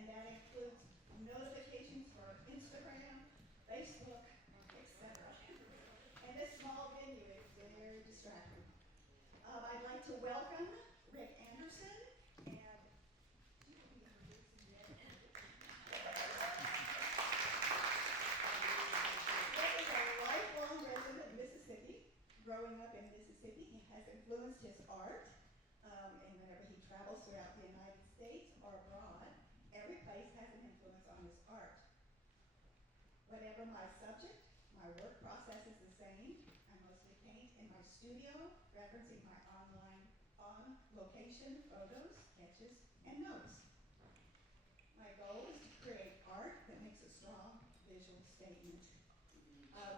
and that includes notifications for Instagram, Facebook, etc. And this small venue is very distracting. I'd like to welcome Rick Anderson and Rick is a lifelong resident of Mississippi. Growing up in Mississippi, he has influenced his art, and whenever he travels throughout the United States or abroad, every place has an influence on his art. Whatever my subject, my work process is the same. I mostly paint in my studio, referencing my on-location photos, sketches, and notes. My goal is to create art that makes a strong visual statement.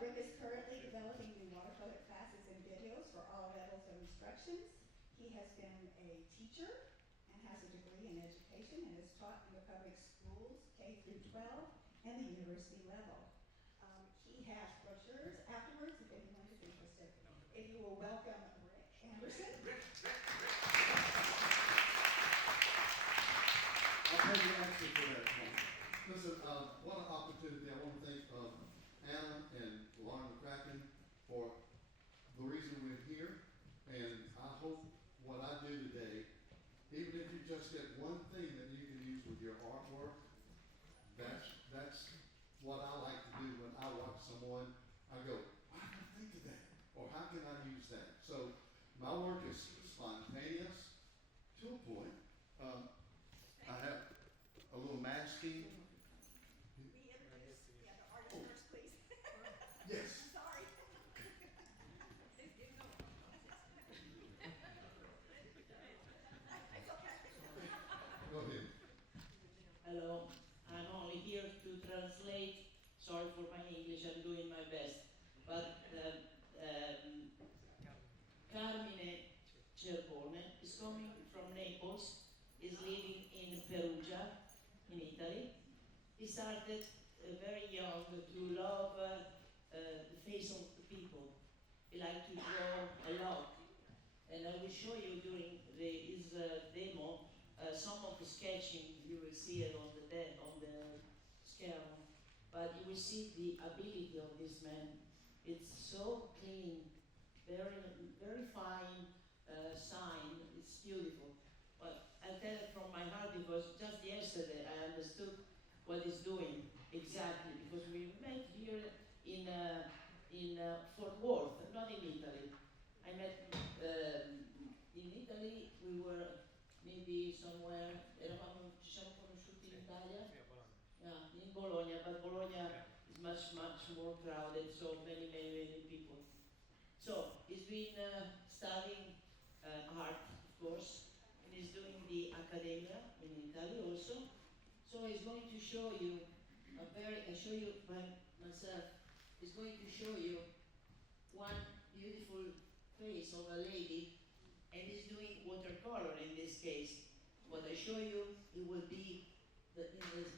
Rick is currently developing new watercolor classes and videos for all levels of instructions. He has been a teacher and has a degree in education and has taught in the public schools, K through 12, and the university level. He has brochures afterwards if anyone is interested. If you will welcome Rick Anderson. I'll pay you extra for that one. Listen, what an opportunity. I want to thank Anna and Lauren McCracken for the reason we're here. And I hope what I do today, even if you just get one thing that you can use with your artwork, that's what I like to do when I watch someone. I go, why did I think of that? Or how can I use that? So my work is spontaneous to a point. I have a little masking. Reintroduce the artist first, please. Yes. Sorry. It's okay. Go ahead. Hello, I'm only here to translate. Sorry for my English, I'm doing my best. But Carmine Cerbone is coming from Naples, is living in Perugia, in Italy. He started very young to love the face of the people. He liked to draw a lot. And I will show you during his demo some of the sketching. You will see it on the scale, but you will see the ability of this man. It's so clean, very fine sign. It's beautiful. But I tell it from my heart because just yesterday I understood what he's doing exactly, because we met here in Fort Worth, not in Italy. I met in Italy. We were maybe somewhere, ci siamo conosciuti in Italia? Yeah, in Bologna, but Bologna is much more crowded, so many people. So he's been studying art, of course, and he's doing the Accademia in Italy also. So he's going to show you I show you by myself. He's going to show you one beautiful face of a lady, and he's doing watercolor in this case. What I show you, it will be in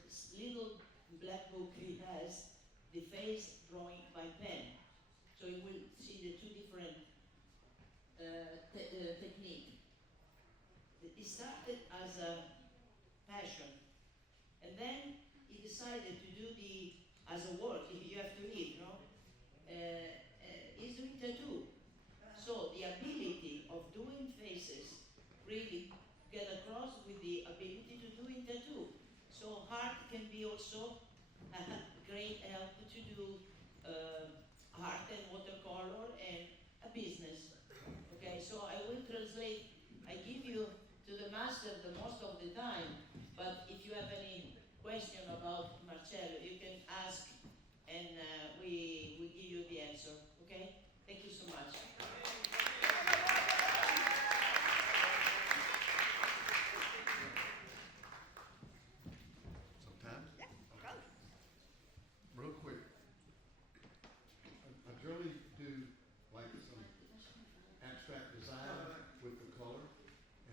this little black book he has, the face drawing by pen. So you will see the two different technique. It started as a passion, and then he decided to do as a work. If you have to live, no? He's doing tattoo. So the ability of doing faces really get across with the ability to do in tattoo. So art can be also a great help to do art and watercolor and a business. Okay, so I will translate. I give you to the master the most of the time, but if you have any question about Marcello, you can ask, and we give you the answer. Okay? Thank you so much. Sometimes? Yeah, go. Real quick. I generally do like some abstract design with the color,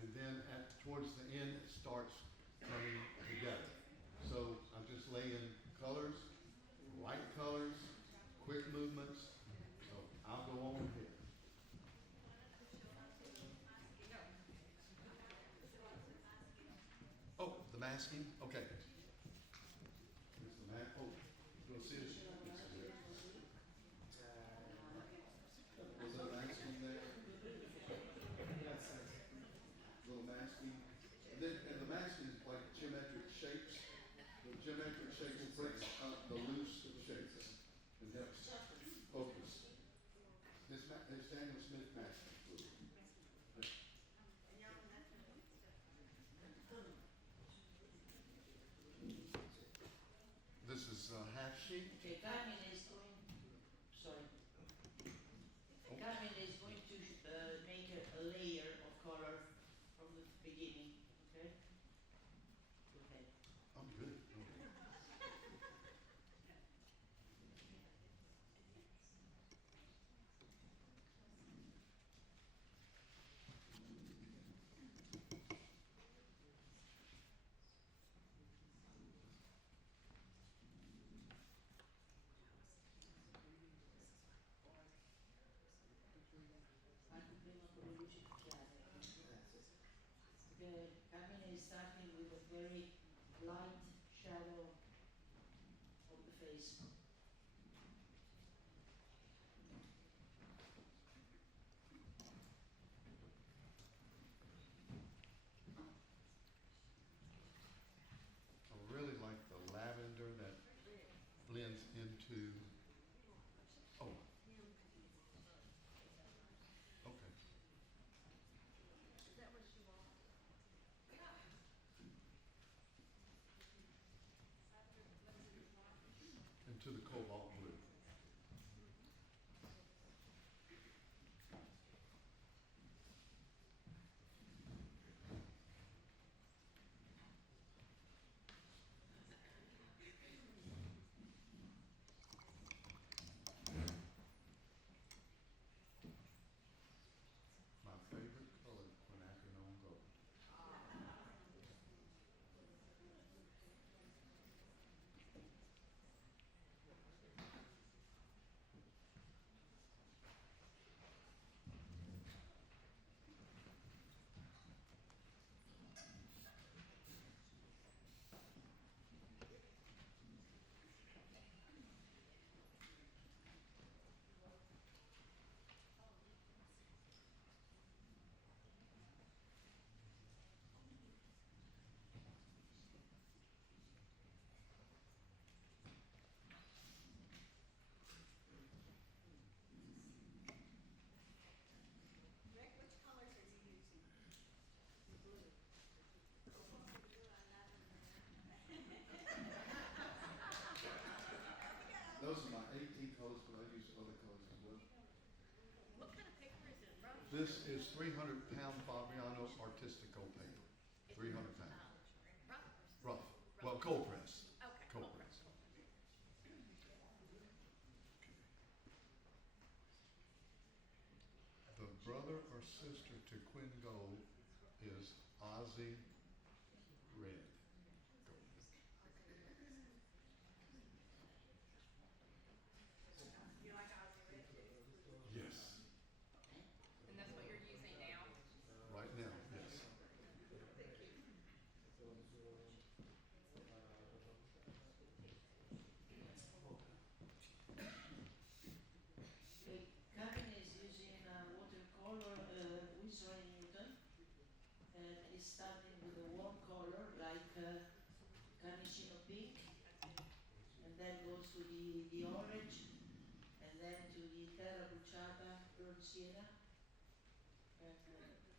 and then towards the end it starts coming together. So I'm just laying colors, light colors, quick movements. So I'll go on here. Oh, the masking? Okay. see it? Riesce a lavorare così? Was there masking there? Little masking. And the masking is like geometric shapes. The geometric shapes breaks up the loose shapes and helps focus. It's Daniel Smith masking fluid. This is half sheet. Okay, Carmine is going, sorry. Carmine is going to make a layer of color from the beginning, okay? Okay. I'm good. Anche prima con le luci più chiare. Okay, Carmine is starting with a very light shadow of the face. I really like the lavender that blends into. Oh. Okay. Into the cobalt blue. My favorite color, quinacridone gold. Rick, which colors are you using? Those are my 18 colors, but I use other colors as well. What kind of paper is it? Rough? This is 300-pound Fabriano Artistico paper. 300 pounds. Rough? Rough. Well, cold press. Okay. Cold press. The brother or sister to Quinn Gold is Ozzy Red. You like Ozzy Red too? Yes. And that's what you're using now? Right now, yes. Carmine is using watercolor Winsor & Newton, and is starting with a warm color like Carnicino pink, and then goes to the orange, and then to the terra bruciata burnt sienna, and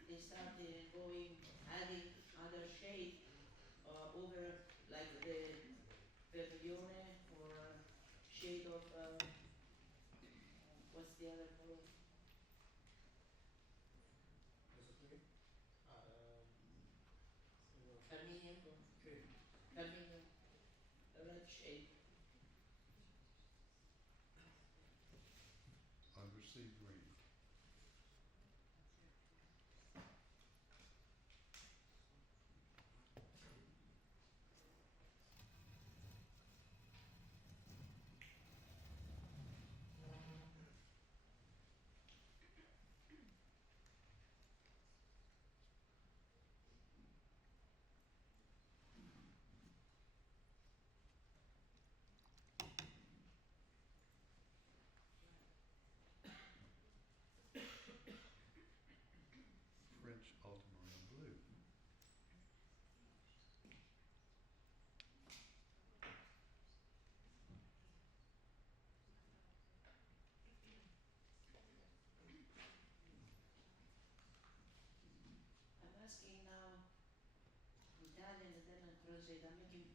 they started going adding other shade over like the vermilione or shade of what's the other color? Carminium, carminium, a red shade. Undersea green.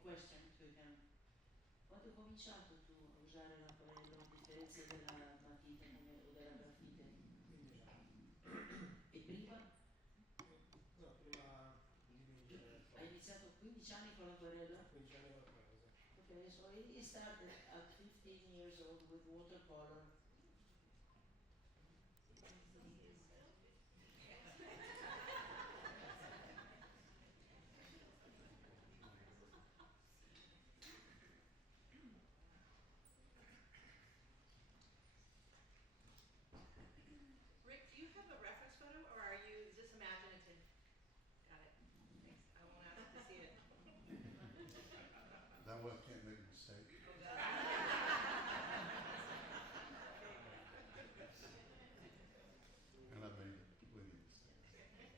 question to him. Quando hai cominciato tu a usare l'acquarello a differenza della matita o della grafite? 15 anni. E prima? No, prima di dipingere Hai iniziato a 15 anni con l'acquarello? 15 anni con la cosa. Okay, so he started at 15 years old with watercolor. Rick, do you have a reference photo, or is this imaginative? Got it. Thanks. I won't ask to see it. That way I can't make a mistake. And I made plenty of mistakes.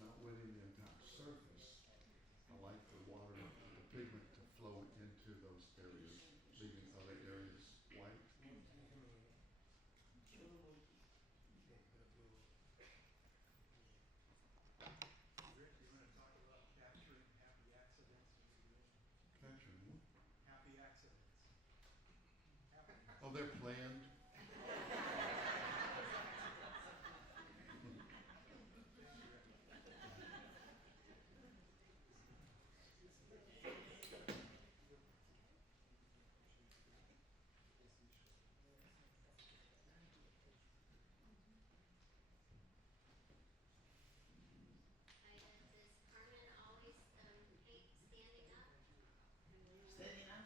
Not wetting the entire surface. I like the water, the pigment to flow into those areas, leaving other areas white. Solo molti. Rick, you want to talk about capturing happy accidents in your vision? Capturing. Happy accidents. Happy. Oh, they're planned. Does Carmen always paint standing up? Standing up?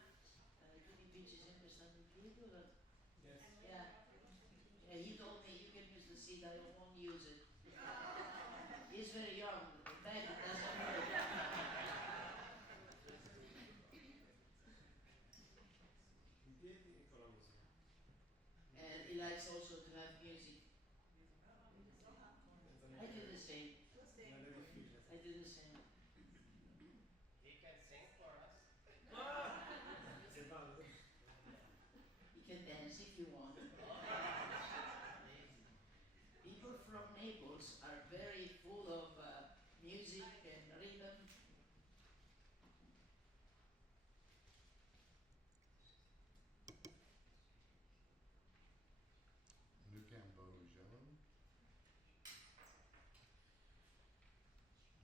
Tu dipingi sempre stando in piedi o da... Yes. Yeah. Yeah, he told me you can use the seat, I won't use it. He's very young, back it doesn't work. In piedi e con la musica. And he likes also to have music. Senza I do niente. the same. Nelle difficile. I do the same. He can sing for us. Se vado. You can dance if you want. People from Naples are very full of music and rhythm. New Cambo is yellow.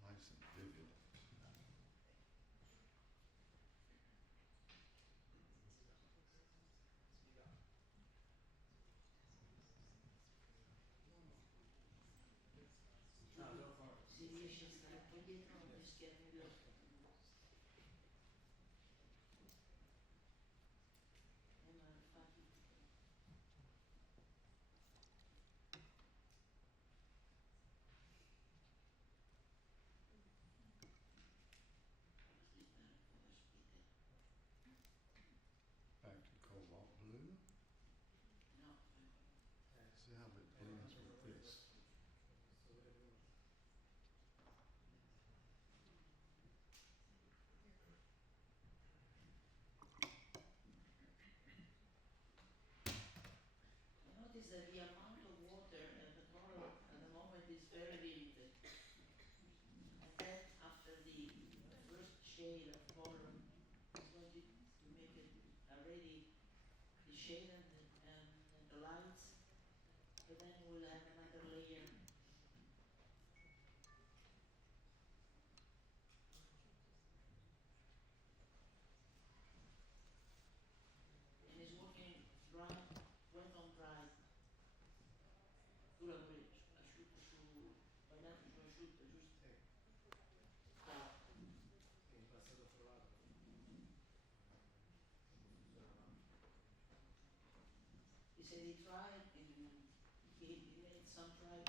Nice and vivid. Ah, devo fare. Si riesce a stare un po' dietro non mischiare l'occhio. Ma infatti Back to cobalt blue. no. See how it blends with this. I notice that the amount of water and the color at the moment is very limited. And then after the first shade of color is going to make it already the shade and the lights, but then we'll have another layer. And it's working dry, wet on dry. Tu lavori asciutto bagnato su asciutto, giusto? Sì. Ah, Sì, in passato ho provato. Funzionava. he said he tried and he made some try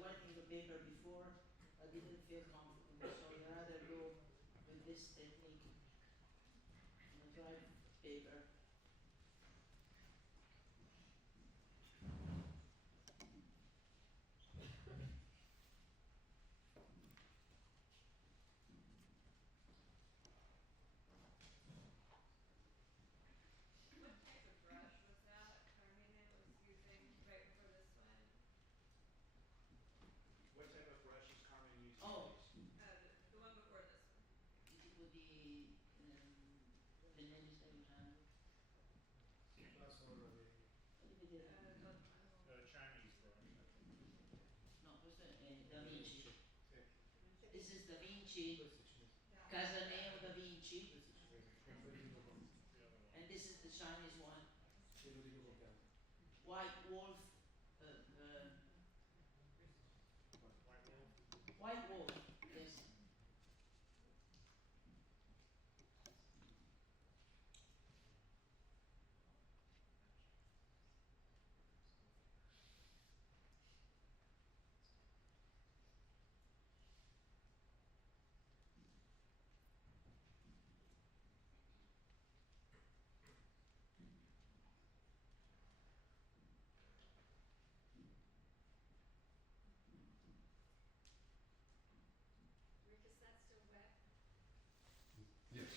wetting the paper before, but didn't feel comfortable, so he rather go with this technique on a dry paper. What type of brush was that Carmine was using right before this one? What type of brush is Carmen using? Oh, The one before this one. negli stai usando? Qua sono dei Fammi vedere. Chinese brush, I think. No, questo è Da Vinci. Sì. This is Da Vinci. Questo è cinese. Casaneo Da Vinci. Questo è cinese. Non quello di dopo. The other one. And this is the Chinese one. Quello di dopo piano. White Wolf. White wolf. White Wolf, yes. Rick, is that still wet? Yes.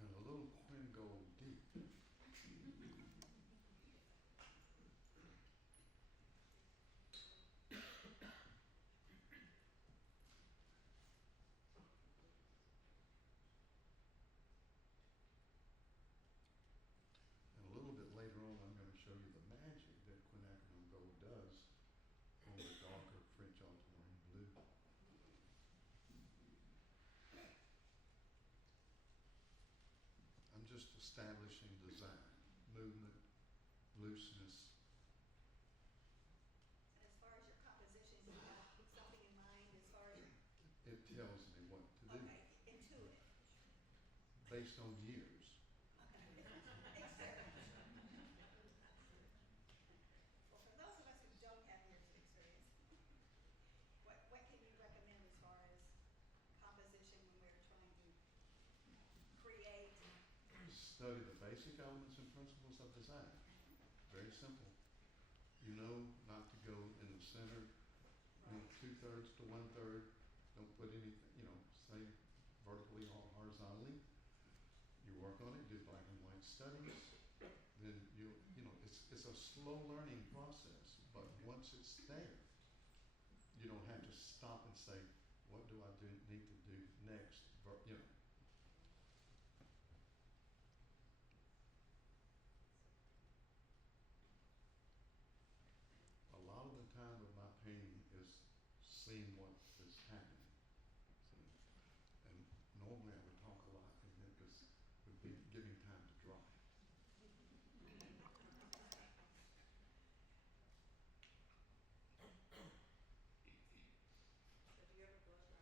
And a little Quingo deep. And a little bit later on, I'm going to show you the magic that quinacridone gold does on the darker French ultramarine blue. I'm just establishing design, movement, looseness. And as far as your composition, you have something in mind as far as, It tells me what to do okay, intuitive. based on years. Okay. Experience. Well, for those of us who don't have years of experience, what can you recommend as far as composition when we're trying to create? Study the basic elements and principles of design. Very simple. You know not to go in the center, you know, 2/3 to 1/3. Don't put anything, you know, say vertically or horizontally. You work on it, do black and white studies. Then you know, it's a slow learning process, but once it's there, you don't have to stop and say, what do I need to do next? You know. A lot of the time of my painting is seeing what is happening. See? And normally I would talk a lot and then this would be giving time to dry. So do you ever blow dry?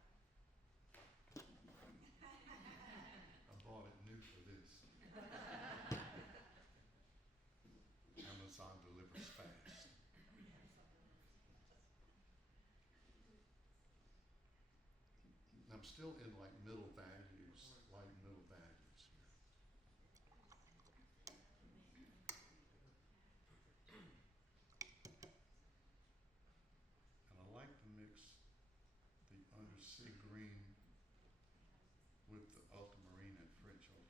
I bought it new for this. Amazon delivers fast. I'm still in like middle values, light middle values here. And I like to mix the undersea green with the ultramarine and French ultramarine.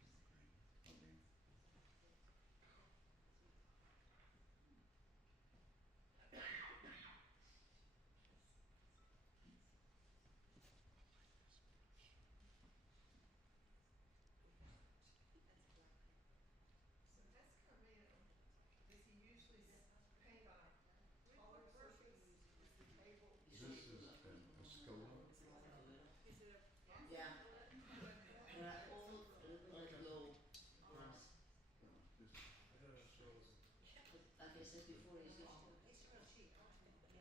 So Escarmento, does he usually paint on color surface? Is the table? This is a Scola. Is it a gloss? Yeah. Good. They are all a little bit low. Yes. I don't know, shows. But like I said before, it's just It's real cheap.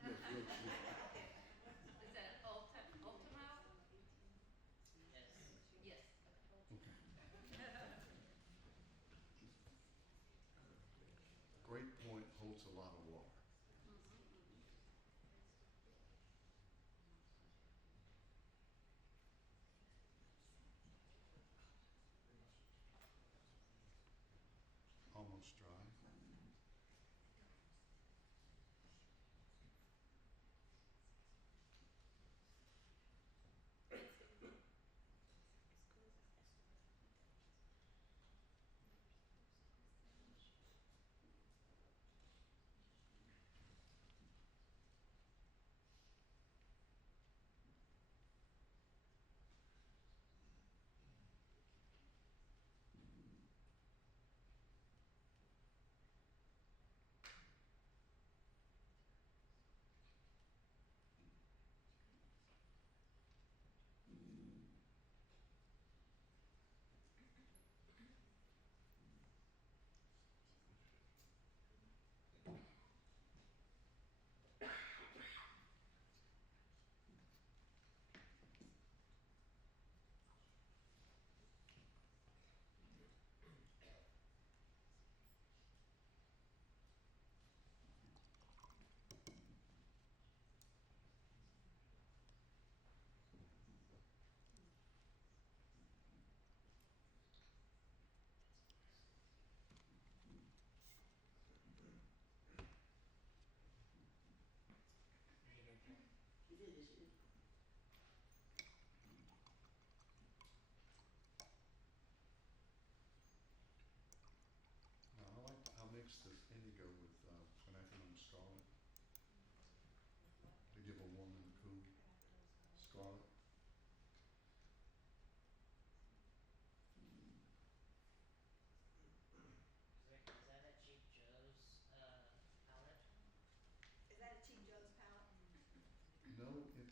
Yes, real cheap. Is that Ultimo? yes. Yes. Okay. Great Point holds a lot of water. Almost dry. mix this indigo with quinacridone scarlet to give a warm and cool scarlet. Rick, is that a Cheap Joe's palette? Is that a Cheap Joe's palette? No, it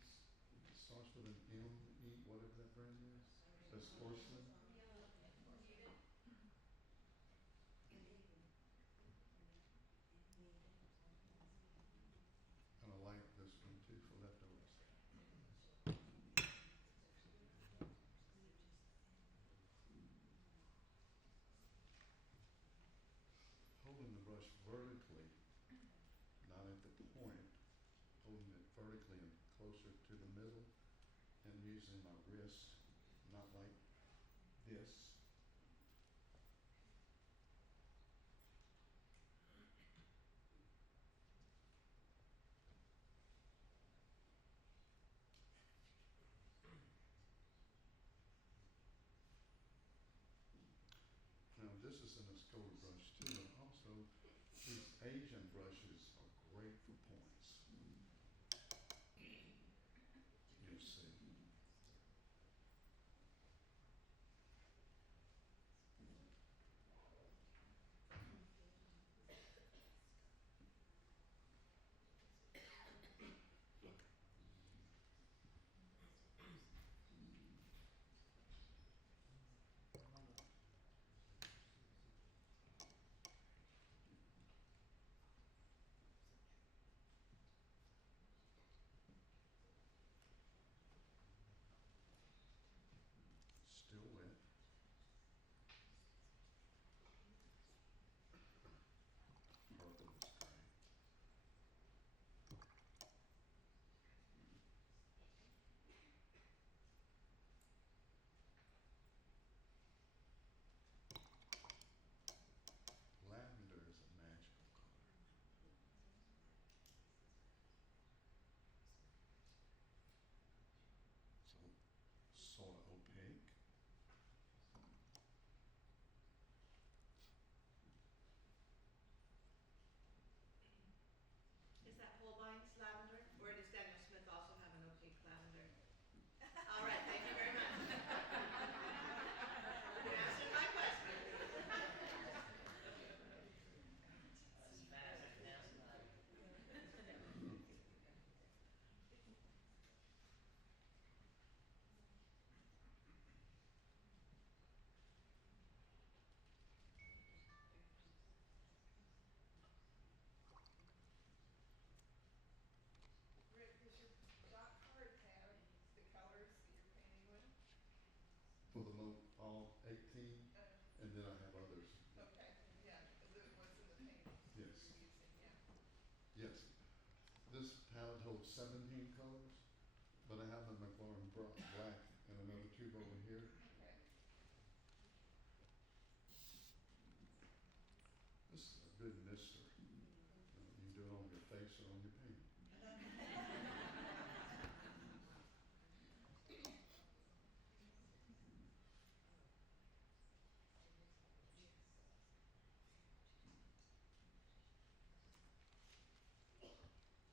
starts with an M, E, whatever that brand is. That's porcelain. And I like this one too for leftovers. Holding the brush vertically, not at the point, holding it vertically and closer to the middle, and using my wrist, not like this. Now this is an Escola brush too, and also these Asian brushes are great for points. You see. Still wet. Purple is great. Lavender is a magical color. So sort of opaque. Is that Holbein's lavender, or does Daniel Smith also have an opaque lavender? All right, thank you very much. You answered my question. As fast as NASCAR. Rick, does your dot card have the colors that you're painting with? For the all 18, and then I have others. Okay, yeah, what's in the paintings that Yes. you're using, yeah. Yes. This palette holds 17 colors, but I have the McLaren black and another tube over here. Okay. This is a good mister. You can do it on your face or on your paint.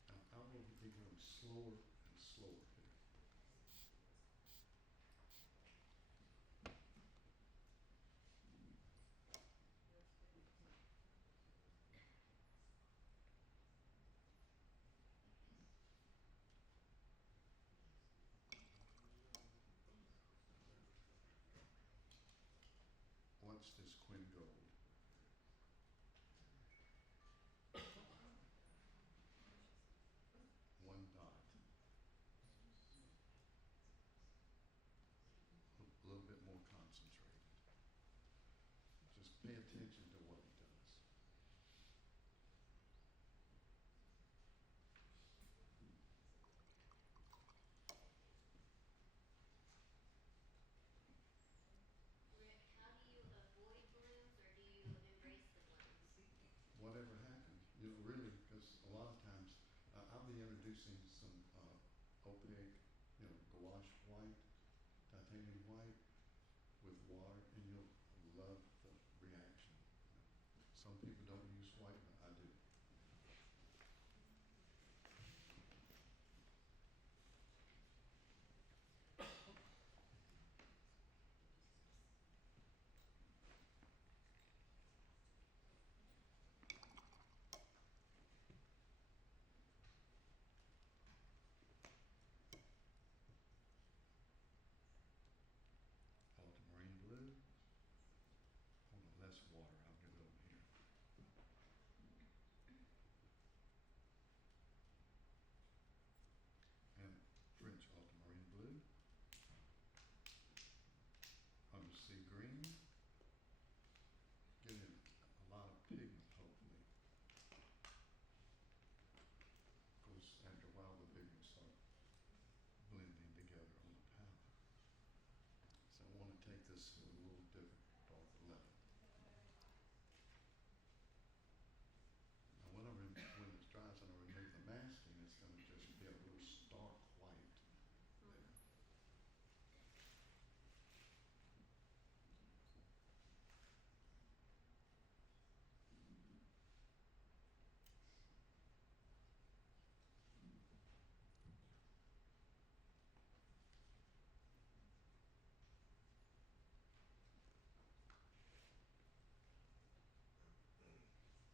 Now, I will be going slower and slower here. Watch this Quinn Gold. One dot. A little bit more concentrated. Just pay attention to what it does. Rick, how do you avoid blooms or do you embrace the blooms? Whatever happens, really, because a lot of times I'll be introducing some opaque, gouache white, titanium white with water, and you'll love the reaction. Some people don't use white, but I do. Ultramarine blue. Hold on, less water. I'll get it over here. And French ultramarine blue. Undersea green. Getting a lot of pigment, hopefully. Of course, after a while, the pigments start blending together on the palette. So I want to take this with a little different darker level. Now when it dries and I remove the masking, it's going to just be a little stark white there.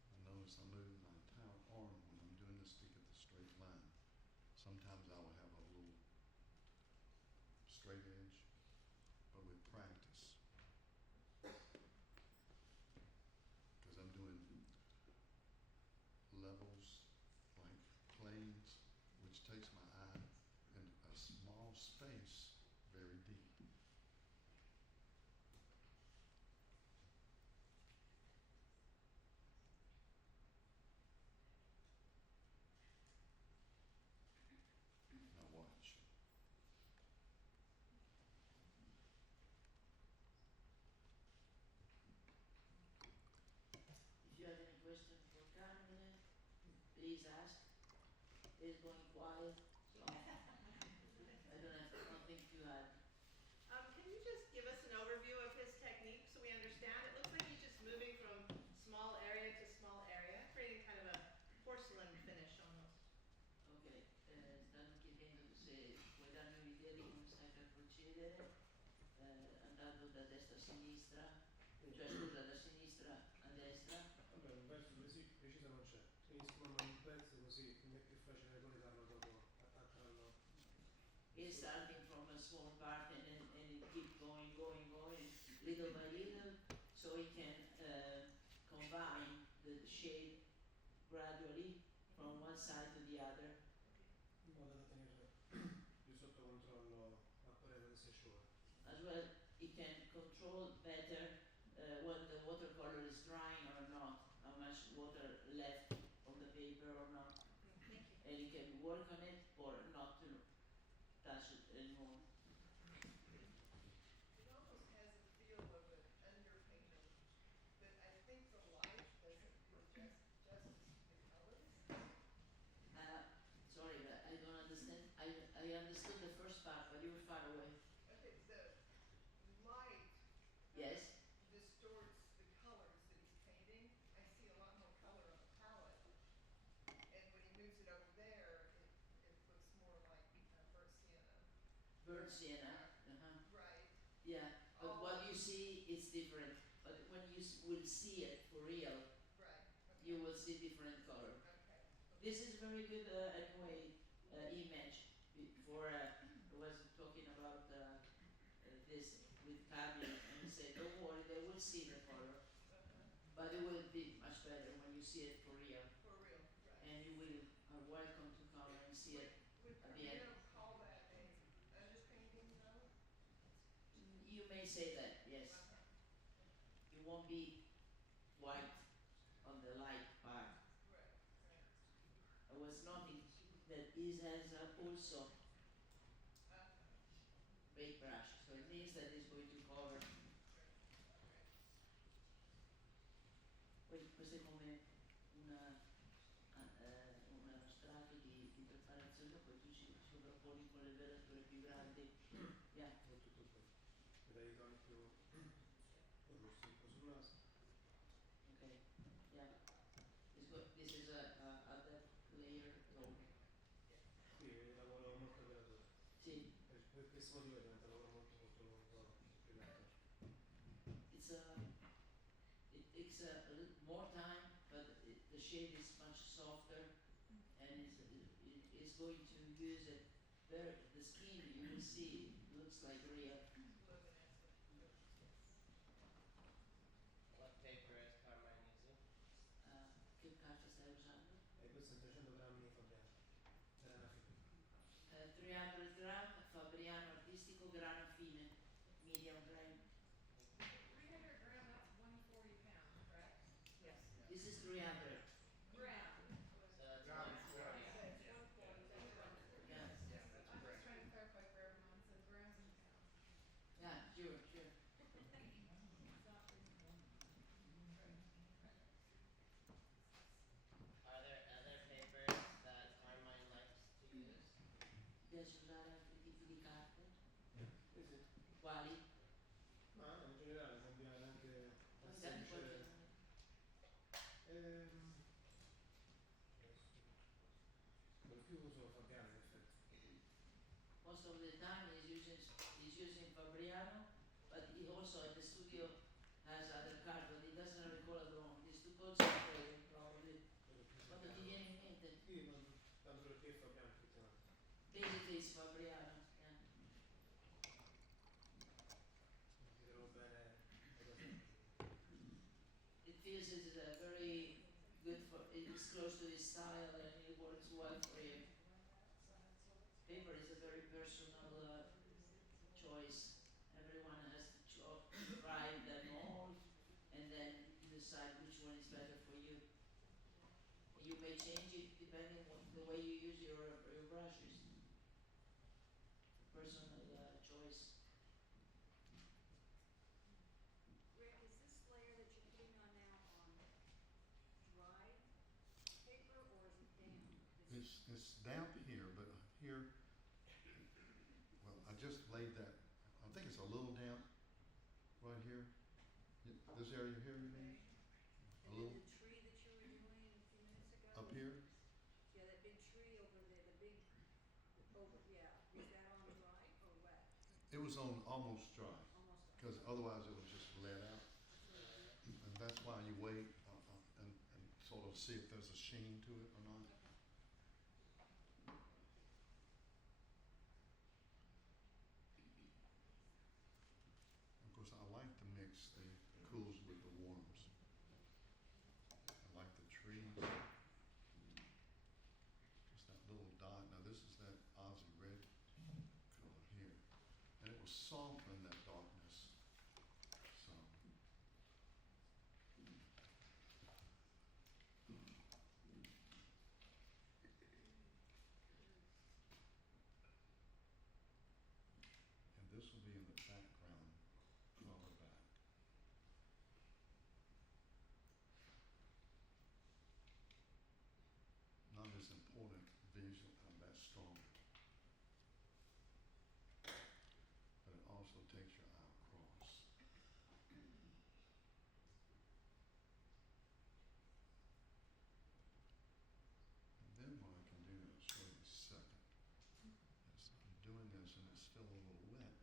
I notice I move my entire arm when I'm doing this to get the straight line. Sometimes I will have a little straight edge, but with practice, because I'm doing levels like planes, which takes my eye in a small space very deep. Now watch. If you have any question for Carmen, please ask. It's going quiet, so I don't think you had. Can you just give us an overview of his technique so we understand? It looks like he's just moving from small area to small area, creating kind of a porcelain finish almost. Ok, stanno chiedendo se puoi darmi un'idea di come stai per procedere, andando da destra a sinistra, cioè scusa, da sinistra a destra. Vabbè, un pezzo preciso non c'è. Iniziamo a un pezzo così quindi è più facile poi darlo dopo, attaccarlo. He's starting from a small part and it keeps going, little by little, so he can combine the shade gradually from one side to the other, In modo da tenere più sotto controllo appena si asciuga. as well he can control better when the watercolor is drying or not, how much water left on the paper or not, Thank you. and he can work on it or not to touch it anymore. It almost has a feel of an underpainting, but I think the light doesn't do the justice to the colors. Sorry, but I don't understand. I understood the first part, but you were far away. Okay, the light Yes? distorts the colors that he's painting. I see a lot more color on the palette. And when he moves it over there, it looks more like burnt sienna. Burnt sienna. Right. Yeah, but what you see is different. But when you will see it for real, Right. Okay. you will see different color. Okay. This is very good anyway image. Before I was talking about this with Carmen, and he said, don't worry, they will see the color. But it will be much better when you see it for real. For real, right. And you will are welcome to come and see it Would at the end. Fabriano call that a underpainting though? You may say that, yes. It won't be white on the light part. Right, right. I was noting that it has also paintbrush, so it means that it's going to cover. Questo è come uno strato di preparazione, poi tu ci sovrapponi con le velature più grandi. Yeah. Non tutto qua. Mi dai i toni più rossi un po' sul naso. Okay. solo 2 diventa un lavoro molto molto molto complicato. It's a little more time, but the shade is much softer, and it's going to use it very. The skin you will see looks like real. Luminescent. What paper is Carmine using? Che carta stai usando? E questo è 300 grammi Fabriano. Grana fine. 300 gram Fabriano artistico grana fine, medium grain. 300 gram, that's 140 pounds, correct? Yes. This is 300. Gram. So that's Gram, 140. Yeah, it's 140, that's 140. Yeah. Yeah, that's I'm correct. just trying to clarify for everyone, it says grams and pounds. Yeah, sure. It's not in, right, okay. Are there other papers that Carmine likes to use? Ti piace usare altri tipi di carte? Sì, sì. Quali? Ma no, in generale cambiare anche la Magari puoi semplice. chiamare. Ehm, per più uso Fabriano in effetti. Most of the time he's using Fabriano, but he also at the studio has other cards, but he doesn't recall at the moment. These two codes are playing probably. Per più Quando ti Fabriano. viene in mente? Sì, ma tanto perché Fabriano effettivamente. Basically it's Fabriano, yeah. Vedrò bene cosa serve. It feels it is a very good for, it's close to his style and it works well for him. Paper is a very personal choice. Everyone has to try them all and then decide which one is better for you. You may change it depending on the way you use your brushes. Personal choice. Rick, is this layer that you're putting on now on dry paper or is it damp? It's damp here, but here, well, I just laid that, I think it's a little damp right here. This area here, you mean? A And little then the tree that you were doing a few minutes ago? up here? Yeah, that big tree over there, is that on dry or wet? It was on almost dry, Almost dry. because otherwise it would just let out. And that's why you wait and sort of see if there's a sheen to it or not. Of course, I like to mix the cools with the warms. I like the tree. Just that little dot. Now this is that Aussie red color here. And it will soften that darkness. So. And this will be in the background, color back. Not as important visual, that strong. But it also takes your eye across. And then what I can do is show you a second. Is I'm doing this and it's still a little wet.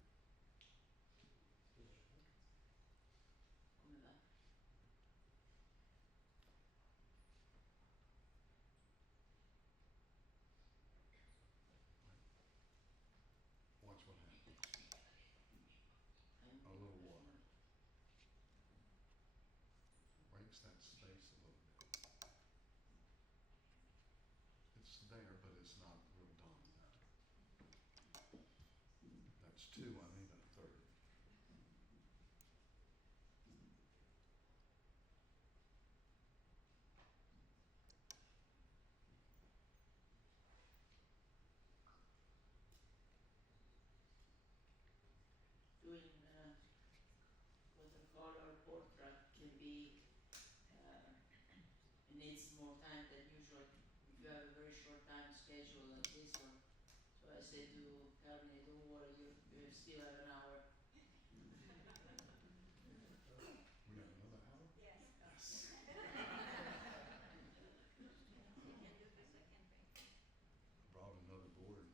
Come va? Watch what happens. I'm A little water. Breaks that space a little bit. It's there, but it's not real dominant. That's two, I need a third. Doing watercolor portrait can be, it needs more time than usual if you have a very short time schedule like this one. So I said to Carmen, don't worry, you still have an hour. We got another hour? Yes. Yes. You can do this, I can paint. Brought another board.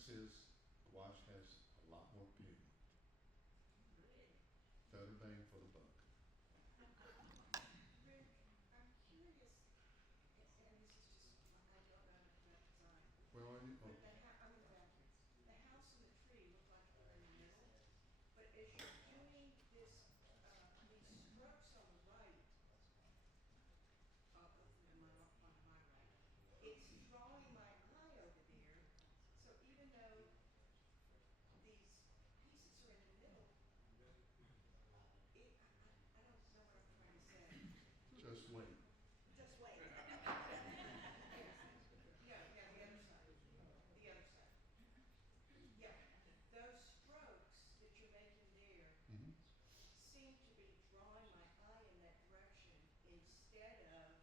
difference is the wash has a lot more pigment. Better bang for the buck. Rick, I'm curious, and this is just, I don't know enough about design, Where are you? but Oh, I'm in the balcony. The house and the tree look like they're in the middle, but as you're doing this, these strokes on the right, onto my right, it's drawing my eye over there, so even though these pieces are in the middle, I don't know what I'm trying to say. just wait. Just wait. Yes. Yeah, the other side. The other side. Yeah. Those strokes that you're making there Mm-hmm. seem to be drawing my eye in that direction instead of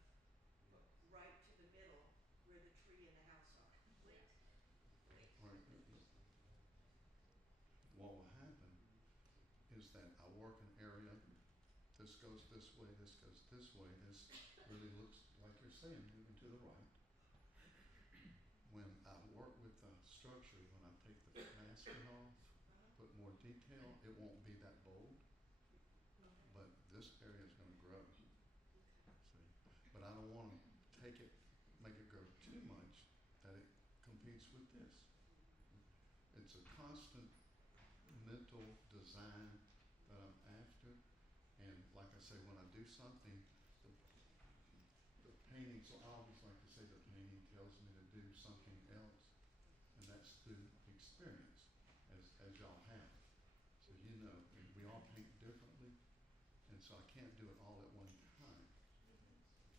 right to the middle where the tree and the house are. Wait, wait. All right. What will happen is that I work an area, this goes this way, this goes this way, this really looks like you're saying, moving to the right. When I work with the structure, when I take the masking off, put more detail, it won't be that bold, but this area is gonna grow, see? But I don't wanna take it, make it grow too much that it competes with this. It's a constant mental design that I'm after, and like I say, when I do something, the painting, so I always like to say the painting tells me to do something else, and that's through experience, as y'all have. So you know, and we all paint differently, and so I can't do it all at one time.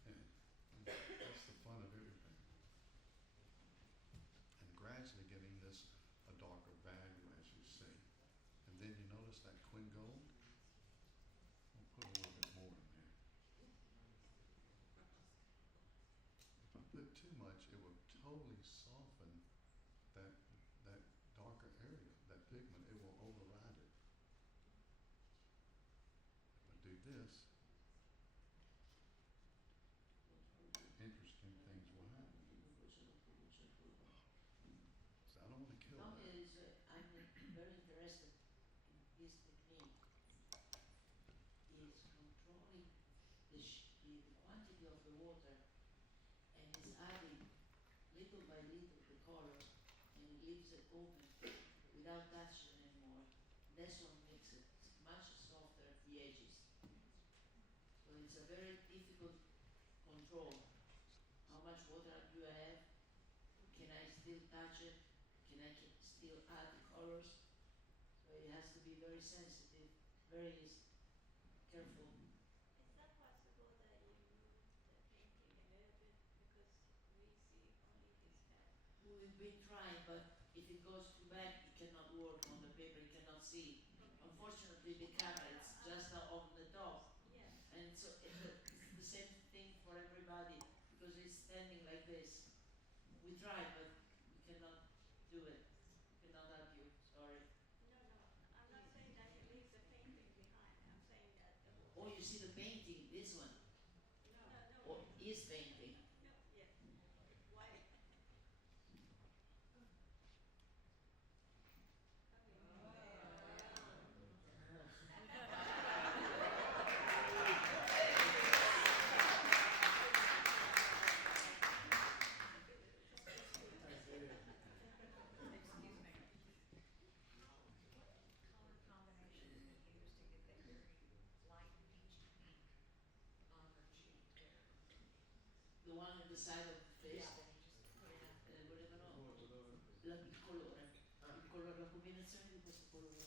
And that's the fun of everything. And gradually giving this a darker value, as you see. And then you notice that Queen Gold? I'll put a little bit more in there. If I put too much, it will totally soften that that darker area, that pigment. It will override it. If I do this, interesting things will happen. So I don't want to kill No, that. I'm very interested in this technique. Is controlling the quantity of the water and is adding little by little the color and it leaves it open without touching it anymore. That's what makes it much softer at the edges. So it's a very difficult control. How much water do I have? Can I still touch it? Can I still add the colors? So it has to be very sensitive, very careful. Is that possible that you move the painting a little bit because we see only his head? We've been trying, but if it goes too back, it cannot work on the paper, you cannot see. Okay. Unfortunately, the camera is just on the top. Yes. And so it's the same thing for everybody because it's standing like this. We try, but we cannot do it. We cannot help you. Sorry. No, I'm not saying that he leaves the painting behind. I'm saying that the whole. Oh, you see the painting, this one. No, Or is painting. no, yes. White. Excuse me. What color combination did you use to get that very light peachy pink on her cheek there? The one on the side of the face. Yeah, that he just put it up. Volevano Molto dove? il colore. La combinazione di questo colore.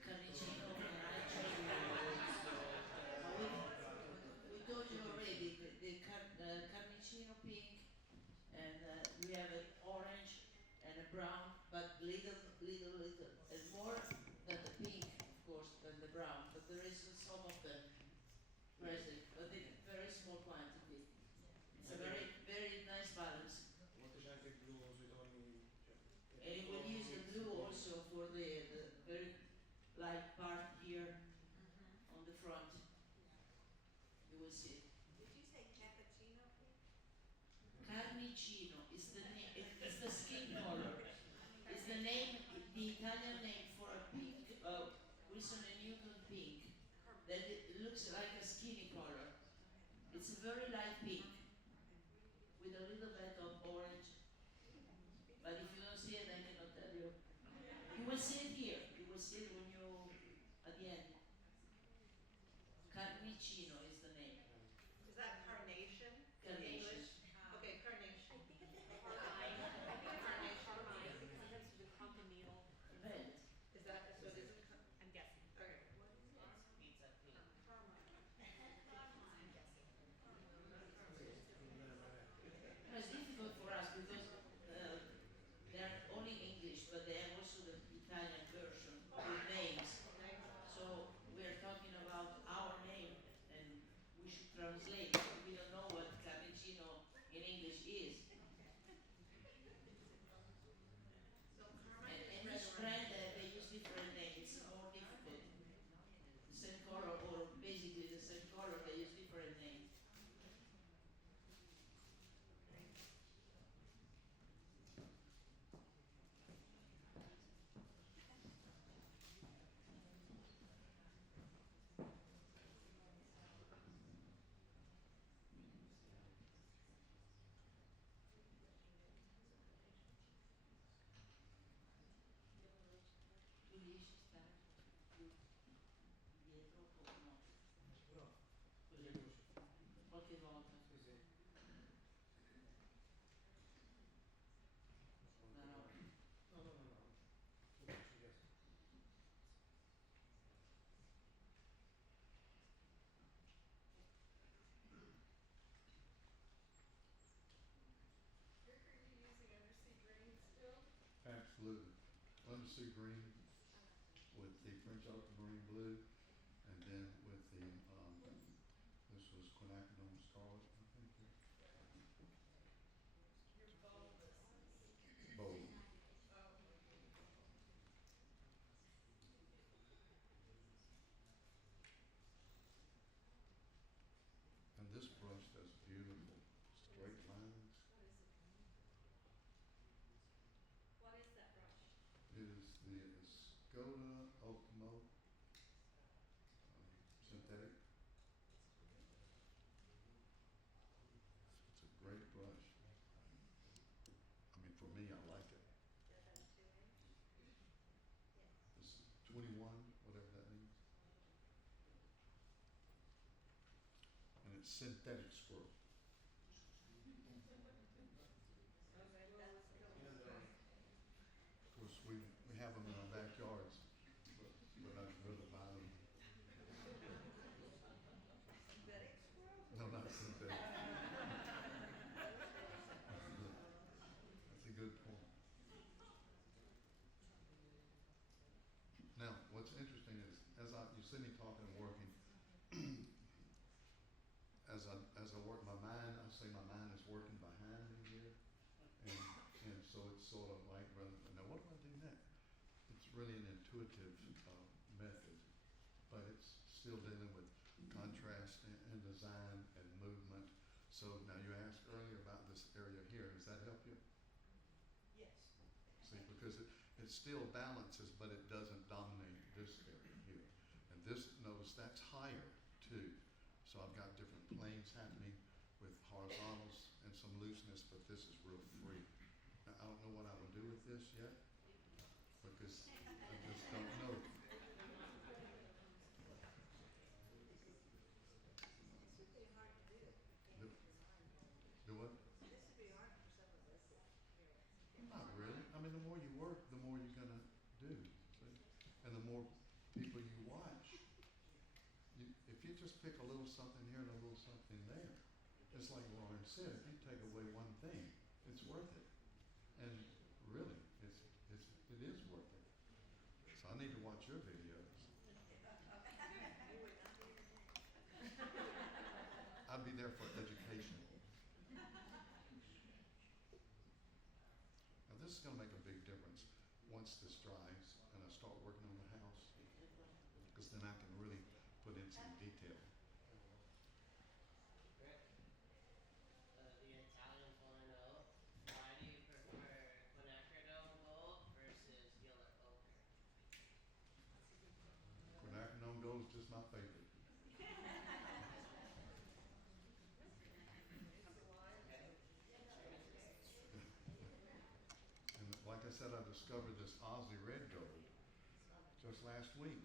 Carnicino, we told you already the carnicino pink, and we have an orange and a brown, but little, and more than the pink, of course, than the brown. But there is some of them present, but in very small quantity. It's a very, very nice balance. Molto c'è anche il blu sui toni, cioè, And we'll use the blue also for the very light part here on the front. You will see. Did you say cappuccino pink? Carnicino is the skin color. the Italian name for a pink, Wilson and Newton pink, that it looks like a skinny color. It's a very light pink with a little bit of orange. But if you don't see it, I cannot tell you. You will see it here. You will see it when you, at the end. Carnicino is the name. Is that carnation in Carnation. English? Okay, carnation. I think it's carmine. I think it's like carmine because sometimes you do cochineal. Red. Is that, so it isn't, I'm guessing. okay. It's pizza pink. I'm guessing. No, it's difficult for us because they are only English, but they have also the Italian version with names. So we are talking about our name, and we should translate. We don't know what Carnicino in English is. So And, carmine is and red, each orange. brand, they use different names. It's more difficult. The same color, or basically the same color, they use different names. Tu riesci a stare più dietro o no? No, Così. veloce. Qualche volta. Sì, sì. No, no. No, no, no, no. Tu ci riesco. Rick, are you using undersea green still? Absolutely. Undersea green with the French ultramarine blue, and then with the, this was quinacridone scarlet, I think. Your bulbous Bold. oh, And this brush does beautiful straight lines. What is that brush? It is the Skoda Ultimo synthetic. It's a great brush. I mean, for me, I like it. It's 21, whatever that means. And it's synthetic squirrel. Of course, we have them in our backyards, but I'd rather buy them. synthetic squirrel? No, not synthetic. That's a good point. Now, what's interesting is, you see me talking and working, as I work my mind, I say my mind is working behind me here, and so it's sort of like, rather than, now what do I do next? It's really an intuitive method, but it's still dealing with contrast and design and movement. So now you asked earlier about this area here. Does that help you? Yes. See, because it still balances, but it doesn't dominate this area here. And this, notice that's higher too. So I've got different planes happening with horizontals and some looseness, but this is real free. Now, I don't know what I would do with this yet, because I just don't know. This would be hard to do if you Do, can't design. do what? This would be hard for some of us that experience. Not really. I mean, the more you work, the more you're gonna do. See? And the more people you watch, if you just pick a little something here and a little something there, it's like Lauren said, if you take away one thing, it's worth it. And really, it is worth it. So I need to watch your videos. I'd be there for education. Now this is going to make a big difference once this dries and I start working on the house, because then I can really put in some detail. Rick, the Italians want to know, why do you prefer quinacridone gold versus yellow is my favorite. It's a lime And like I said, I discovered this Aussie red gold just last week.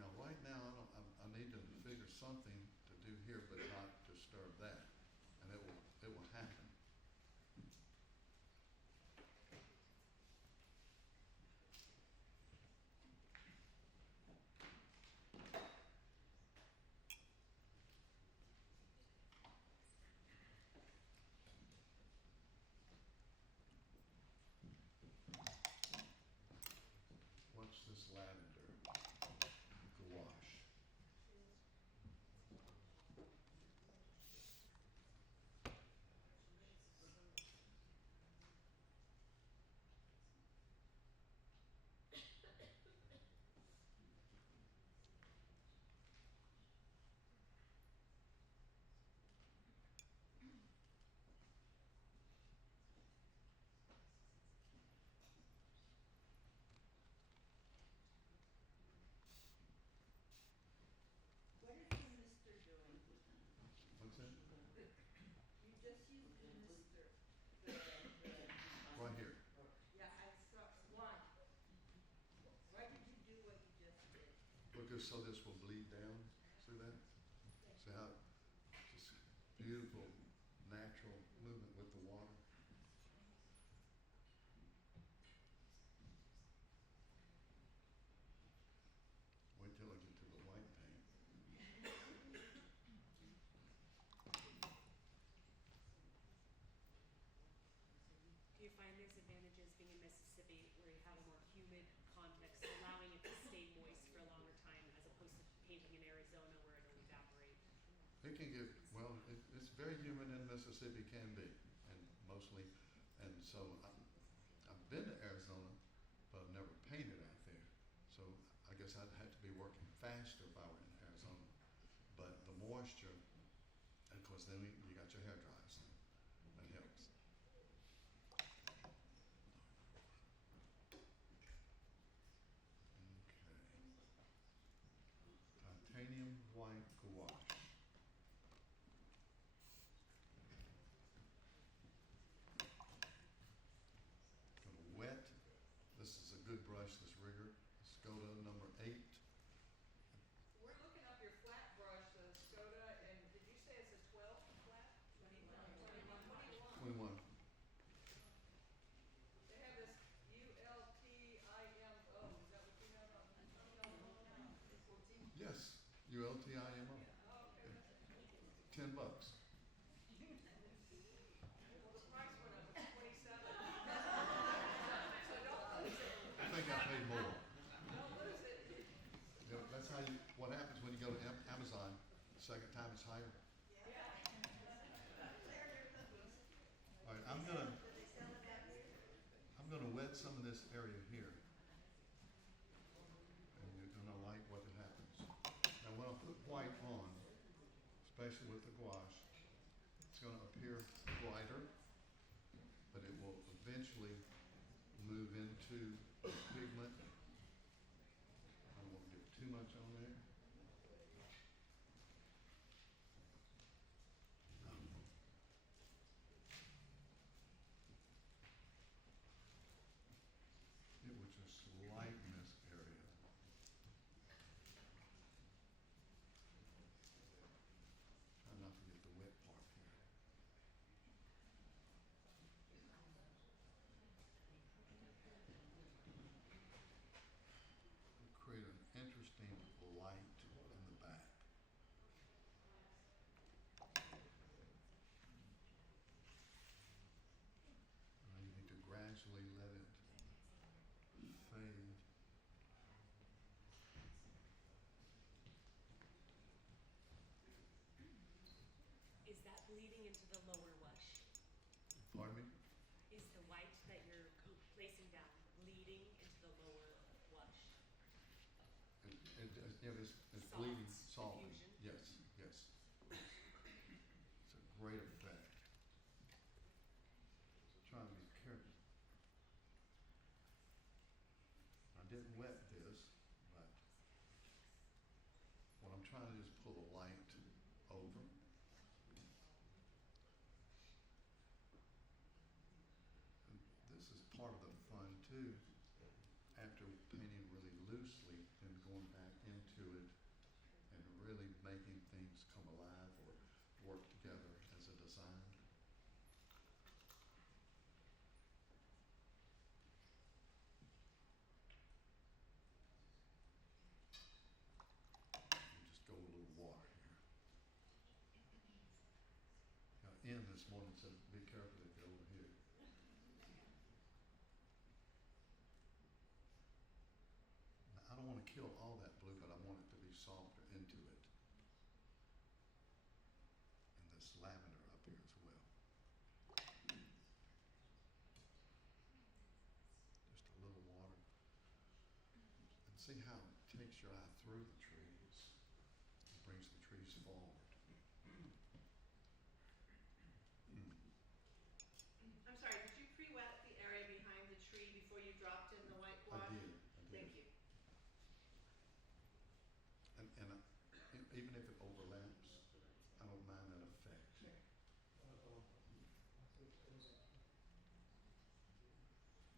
Now, right now, I need to figure something to do here, but not disturb that, and it will happen. What's this lavender gouache? What is the mister doing? What's that? You just used the mister. Right here. Yeah, I saw, why? Why did you do what you just did? Because so this will bleed down. See that? See how just beautiful natural movement with the water. Wait till I get to the white paint. Do you find there's advantages being in Mississippi where you have a more humid context, allowing it to stay moist for a longer time as opposed to painting in Arizona where it'll evaporate? It can get, well, it's very humid in Mississippi, can be, and mostly, and so I've been to Arizona, but I've never painted out there. So I guess I'd have to be working faster if I were in Arizona. But the moisture, and of course then you got your hair dry, so that helps. Okay. Titanium white gouache. Gonna wet. This is a good brush, this rigger. Skoda number 8. We're looking up your flat brush, the Skoda, and did you say it's a 12 flat? 21. 21. They have this ULTIMO. Is that what you have on? Yes, ULTIMO. Oh, okay. 10 bucks. Well, the price went up. It's 27. So don't lose it. I think I paid more. Don't lose it. You know, that's how you, what happens when you go to Amazon, second time it's higher. Yeah. All right, I'm gonna wet some of this area here. And you're gonna like what happens. Now when I put white on, especially with the gouache, it's gonna appear brighter, but it will eventually move into pigment. I don't want to get too much on there. It will just lighten this area. Try not to get the wet part here. Create an interesting light in the back. And you need to gradually let it fade. Is that bleeding into the lower wash? Pardon me? Is the white that you're placing down bleeding into the lower wash? It's bleeding Soft softly. diffusion? Yes, yes. It's a great effect. Trying to be careful. too, after painting really loosely, then going back into it and really making things come alive or work together as a design. We'll just go a little water here. Now, Ian this morning said, be careful if you're over here. Now, I don't want to kill all that blue, but I want it to be softer into it. And this lavender up here as well. Just a little water. And see how it takes your eye through the trees. It brings the trees forward. I'm sorry, did you pre-wet the area behind the tree before you dropped in the white I gouache? did. Thank you. And even if it overlaps, I don't mind that effect.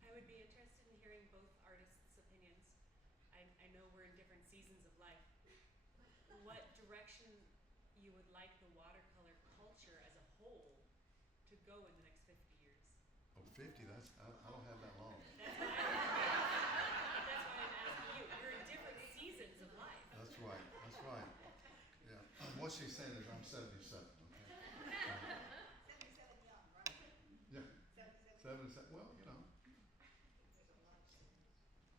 I would be interested in hearing both artists' opinions. I know we're in different seasons of life. What direction you would like the watercolor culture as a whole to go in the next 50 years? Oh, 50, I don't have that long. That's why I'm asking you. You're in different seasons of life. That's right, that's right. Yeah. What she's saying is I'm 77, okay? 77 young, right? Yeah. 77. 77, well, you know.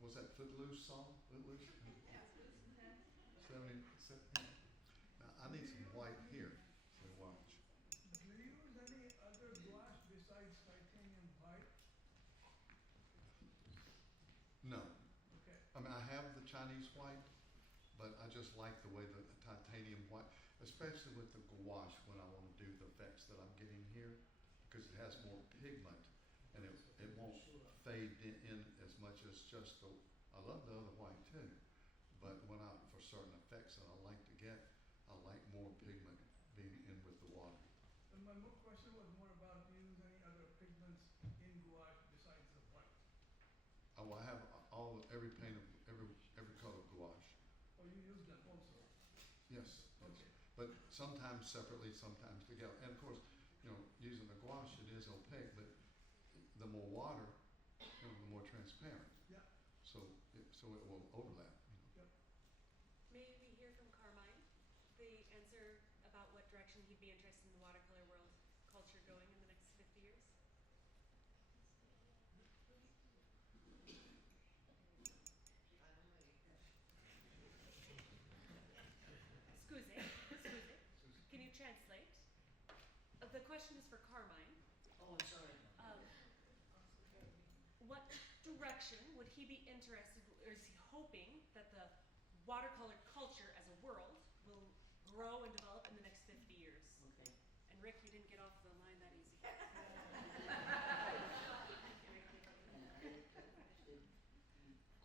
Was that Footloose song? Footloose? 70. Now, I need some white here. So watch. Do you use any other gouache besides titanium white? No. Okay. I mean, I have the Chinese white, but I just like the way the titanium white, especially with the gouache when I want to do the effects that I'm getting here, because it has more pigment and it won't fade in as much as just the, I love the other white too, but when for certain effects that I like to get, I like more pigment being in with the water. And my more question was more about, do you use any other pigments in gouache besides the white? Oh, I have every paint of, every color of gouache. Or you use them also? Yes, yes. Okay. But sometimes separately, sometimes together. And of course, you know, using the gouache, it is opaque, but the more water, you know, the more transparent. Yeah. So it will overlap. You know. Yep. May we hear from Carmine the answer about what direction he'd be interested in the watercolor world culture going in the next 50 years? Scusi, can you translate? The question is for Carmine. Oh, I'm sorry. What direction would he be interested, or is he hoping that the watercolor culture as a world will grow and develop in the next 50 years? Okay. And Rick, you didn't get off the line that easy.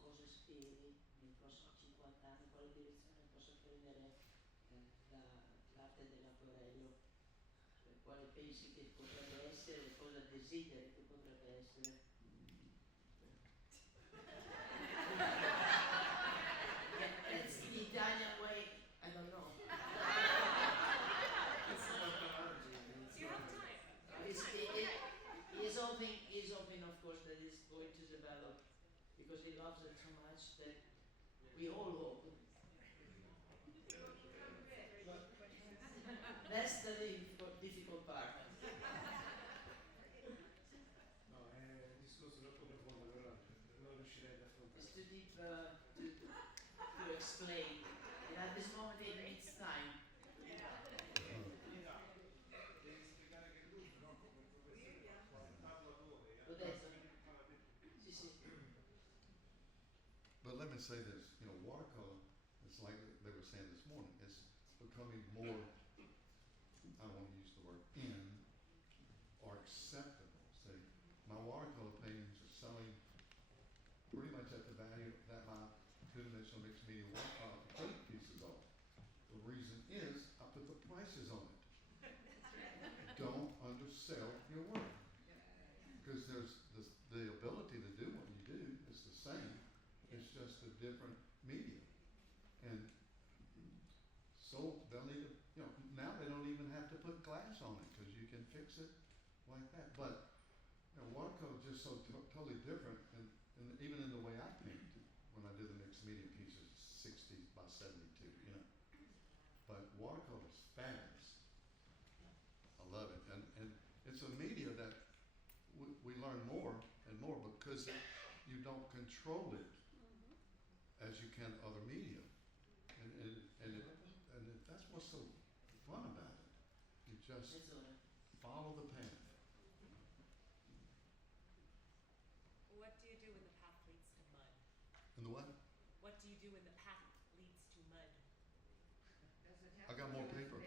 Cosa speri nei prossimi 50 anni, quale direzione possa prendere l'arte dell'acquarello, quale pensi che potrebbe essere, cosa desideri che potrebbe essere? That's the Italian way, I don't know. You have time. He's hoping, of course, that it's going to develop because he loves it so much that we all hope. That's the difficult part. No, è un discorso troppo profondo, allora non riuscirei ad affrontare. It's too deep to explain. And at this moment it needs time. Devi spiegare che lui, no, come professore, quale tavolatore, L'ho detto. Sì, sì. But let me say this, you know, watercolor, it's like they were saying this morning, it's becoming more, I don't want to use the word in, or acceptable. See, my watercolor paintings are selling pretty much at the value that my two-dimensional mixed media acrylic pieces are. The reason is I put the prices on it. Don't undersell your work. Because there's the ability to do what you do, different media. And so they'll need to, now they don't even have to put glass on it because you can fix it like that. But watercolor is just so totally different, and even in the way I paint when I do the mixed media pieces, 60 by 72. But watercolor is fabulous. I love it, and it's a media that we learn more and more because you don't control it as you can other media, and that's what's so fun about it. You just follow the path. What do you do when the path leads to mud? And the what? What do you do when the path leads to mud? I got more paper.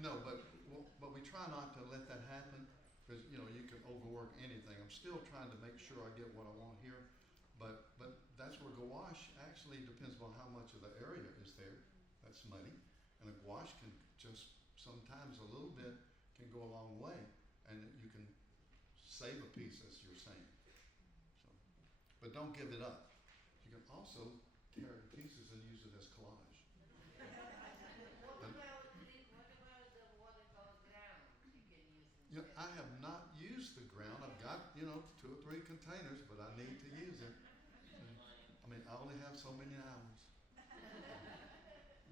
No, but we try not to let that happen because you can overwork anything. I'm still trying to make sure I get what I want here, but that's where gouache actually depends on how much of the area is there that's muddy, and a gouache can just sometimes a little bit can go a long way, and you can save a piece as you're saying. So, but don't give it up. You can also tear it to pieces and use it as collage. I have not used the ground. I've got 2 or 3 containers, but I need to use it. I mean, I only have so many hours.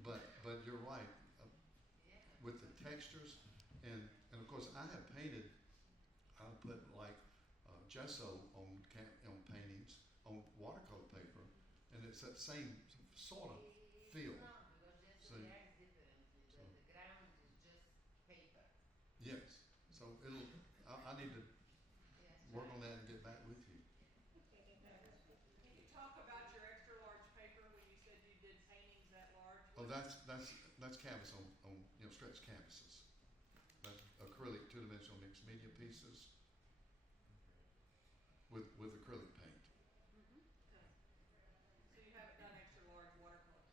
But you're right. With the textures, and of course I have painted. I put like gesso on paintings on watercolor paper, and it's that same sort of feel. See? Yes. So I need to work on that and get back with you. Can you talk about your extra large paper when you said you did paintings that large? Oh, that's canvas on stretched canvases. That's acrylic 2-dimensional mixed media pieces with acrylic paint. So you haven't done extra large watercolor?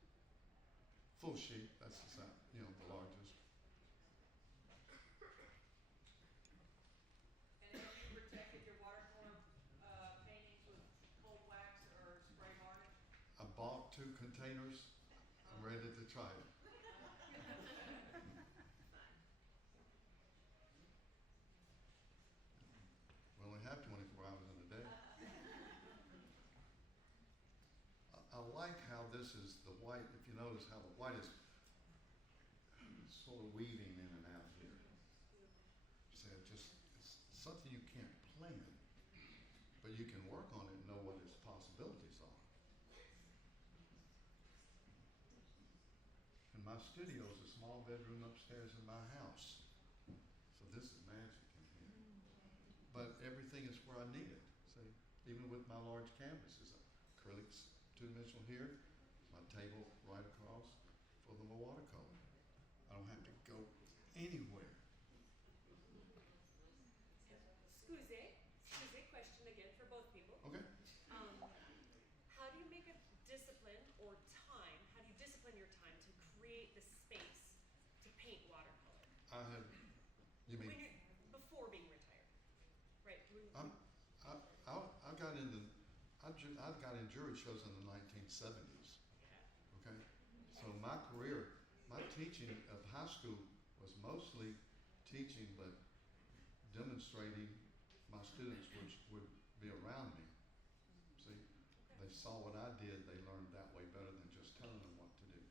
Full sheet. That's the size, the largest. And have you protected your watercolor paintings with cold wax or spray varnish? I bought 2 containers. I'm ready to try it. We only have 24 hours in a day. I like how this is the white. If you notice how the white is sort of weaving in and out here. So it's something you can't plan, but you can work on it and know what its possibilities are. And my studio is a small bedroom upstairs in my house. So this is magic in here. But everything is where I need it. See, even with my large canvases, acrylics 2-dimensional here, my table right across for the watercolor. I don't have to go anywhere. Scusi question again for both people. Okay. How do you make a discipline or time? How do you discipline your time to create the space to paint watercolor? You mean? When you're before being retired, right? I got into I got in jury shows in the 1970s. Okay, so my career, my teaching of high school was mostly teaching, but demonstrating. My students would be around me. See, they saw what I did. They learned that way better than just telling them what to do.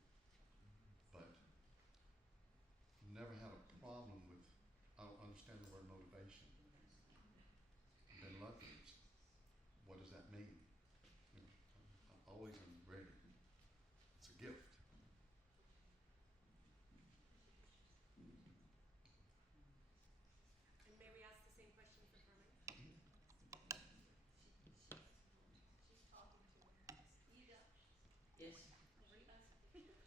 But never had a problem with. I don't understand the word motivation. I've been lucky. What does that mean? I'm always ready. It's a gift. And may we ask the same question for Carmen? She's talking to him. Ida. Yes. Rita.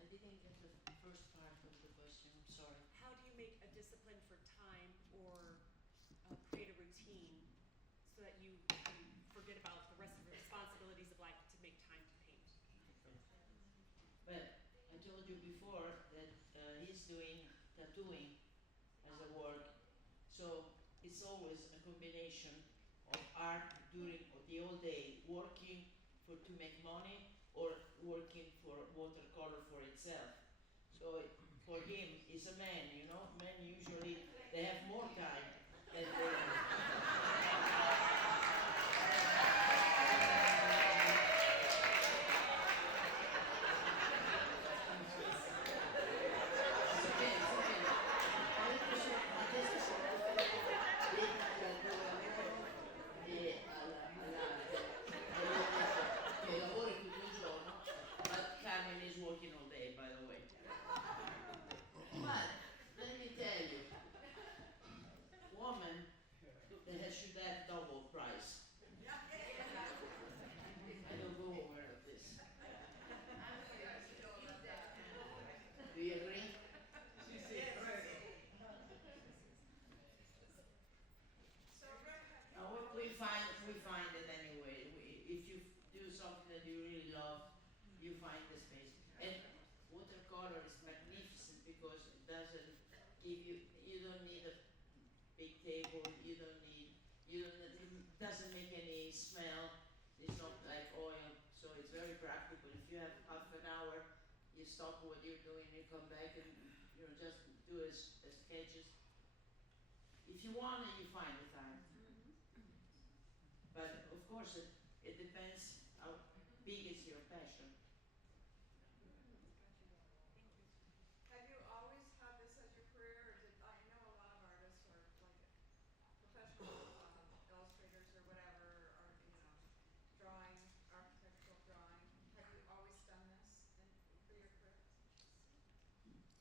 I didn't get the first part of the question. I'm sorry. How do you make a discipline for time or create a routine so that you can forget about the rest of the responsibilities of life to make time to paint? Well, I told you before that he's doing tattooing as a work, so it's always a combination of art during the whole day, working to make money or working for watercolor for itself. So for him, he's a man, you know. Men usually they have more time than che lavori tutto il giorno, but Carmen is working all day, by the way. But let me tell you, woman that should have double price. I don't go aware of this. Do you agree? So Rick, have you We find it anyway. If you do something that you really love, you find the space. And watercolor is magnificent because it doesn't give you. You don't need a big table. You don't need. It doesn't make any smell. It's not like oil, so it's very practical. If you have half an hour, you stop what you're doing, you come back and just do sketches. If you want it, you find the time. But of course, it depends how big is your passion. have you always had this as your career, or did I know a lot of artists are like professional illustrators or whatever, or drawing, architectural drawing. Have you always done this for your career?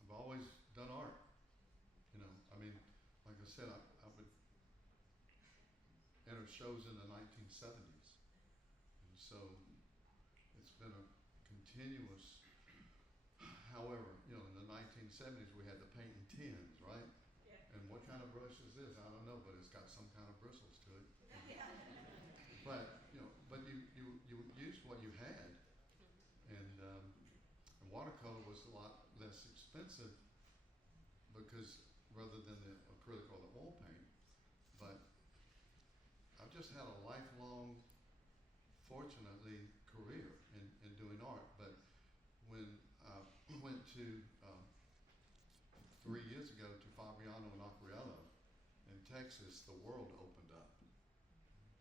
I've always done art. I mean, like I said, I would enter shows in the 1970s. And so it's been a continuous, however, in the 1970s we had the painting tins, right? Yeah. And what kind of brush is this? I don't know, but it's got some kind of bristles to it. But you used what you had, and watercolor was a lot less expensive because rather than the acrylic or the oil paint. But I've just had a lifelong, fortunately, career in doing art. But when I went to 3 years ago to FabrianoInAcquarello in Texas, the world opened up.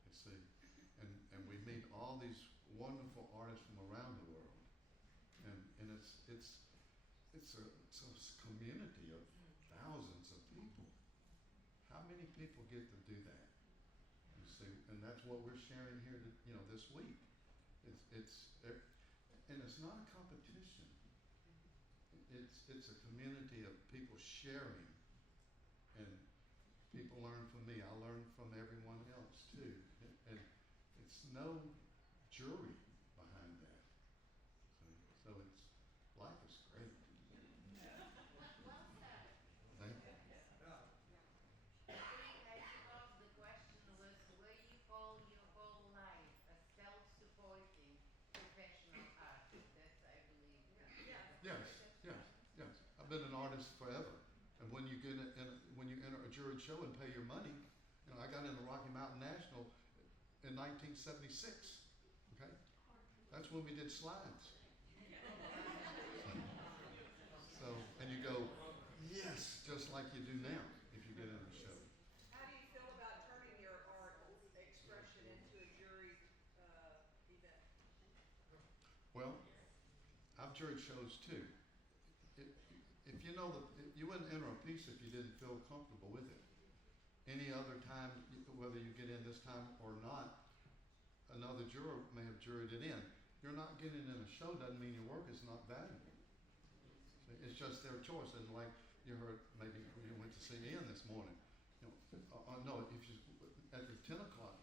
You see, and we meet all these wonderful artists from around the world, and it's a community of thousands of people. How many people get to do that? You see, and that's what we're sharing here, this week. And it's not a competition. It's a community of people sharing, and people learn from me. I learn from everyone else too, and it's no jury behind that. So life is great. Well said. Thank you. I suppose the question was, will you call your whole life a self-supporting professional artist? That's, I believe. Yes. I've been an artist forever, and when you when you enter a juried show and pay your money, I got in the Rocky Mountain National in 1976. Okay, that's when we did slides. So, and you go, yes, just like you do now if you get in the show. How do you feel about turning your art expression into a juried event? Well, I've juried shows too. If you you wouldn't enter a piece if you didn't feel comfortable with it. Any other time, whether you get in this time or not, another juror may have juried it in. You're not getting in a show doesn't mean your work is not valuable. It's just their choice. And like you heard, maybe you went to see Ian this morning. No, if you at the 9 o'clock,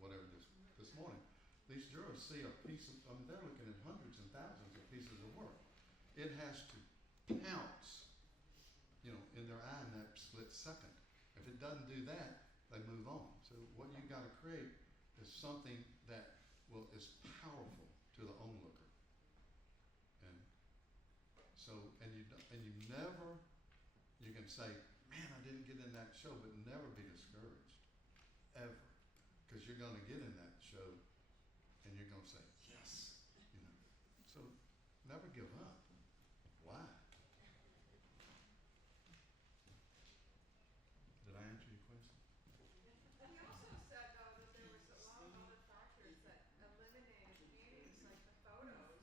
whatever this morning, these jurors see a piece of. They're looking at hundreds and thousands of pieces of work. It has to pounce, in their eye in that split second. If it doesn't do that, they move on. So what you got to create is something that is powerful to the onlooker. And so, and you never, you can say, man, I didn't get in that show, but never be discouraged, ever. Because you're gonna get in that show and you're gonna say, yes, you know. So never give up. Why? Did I answer your question? He also said though that there was a lot of other factors that eliminated paintings, like the photos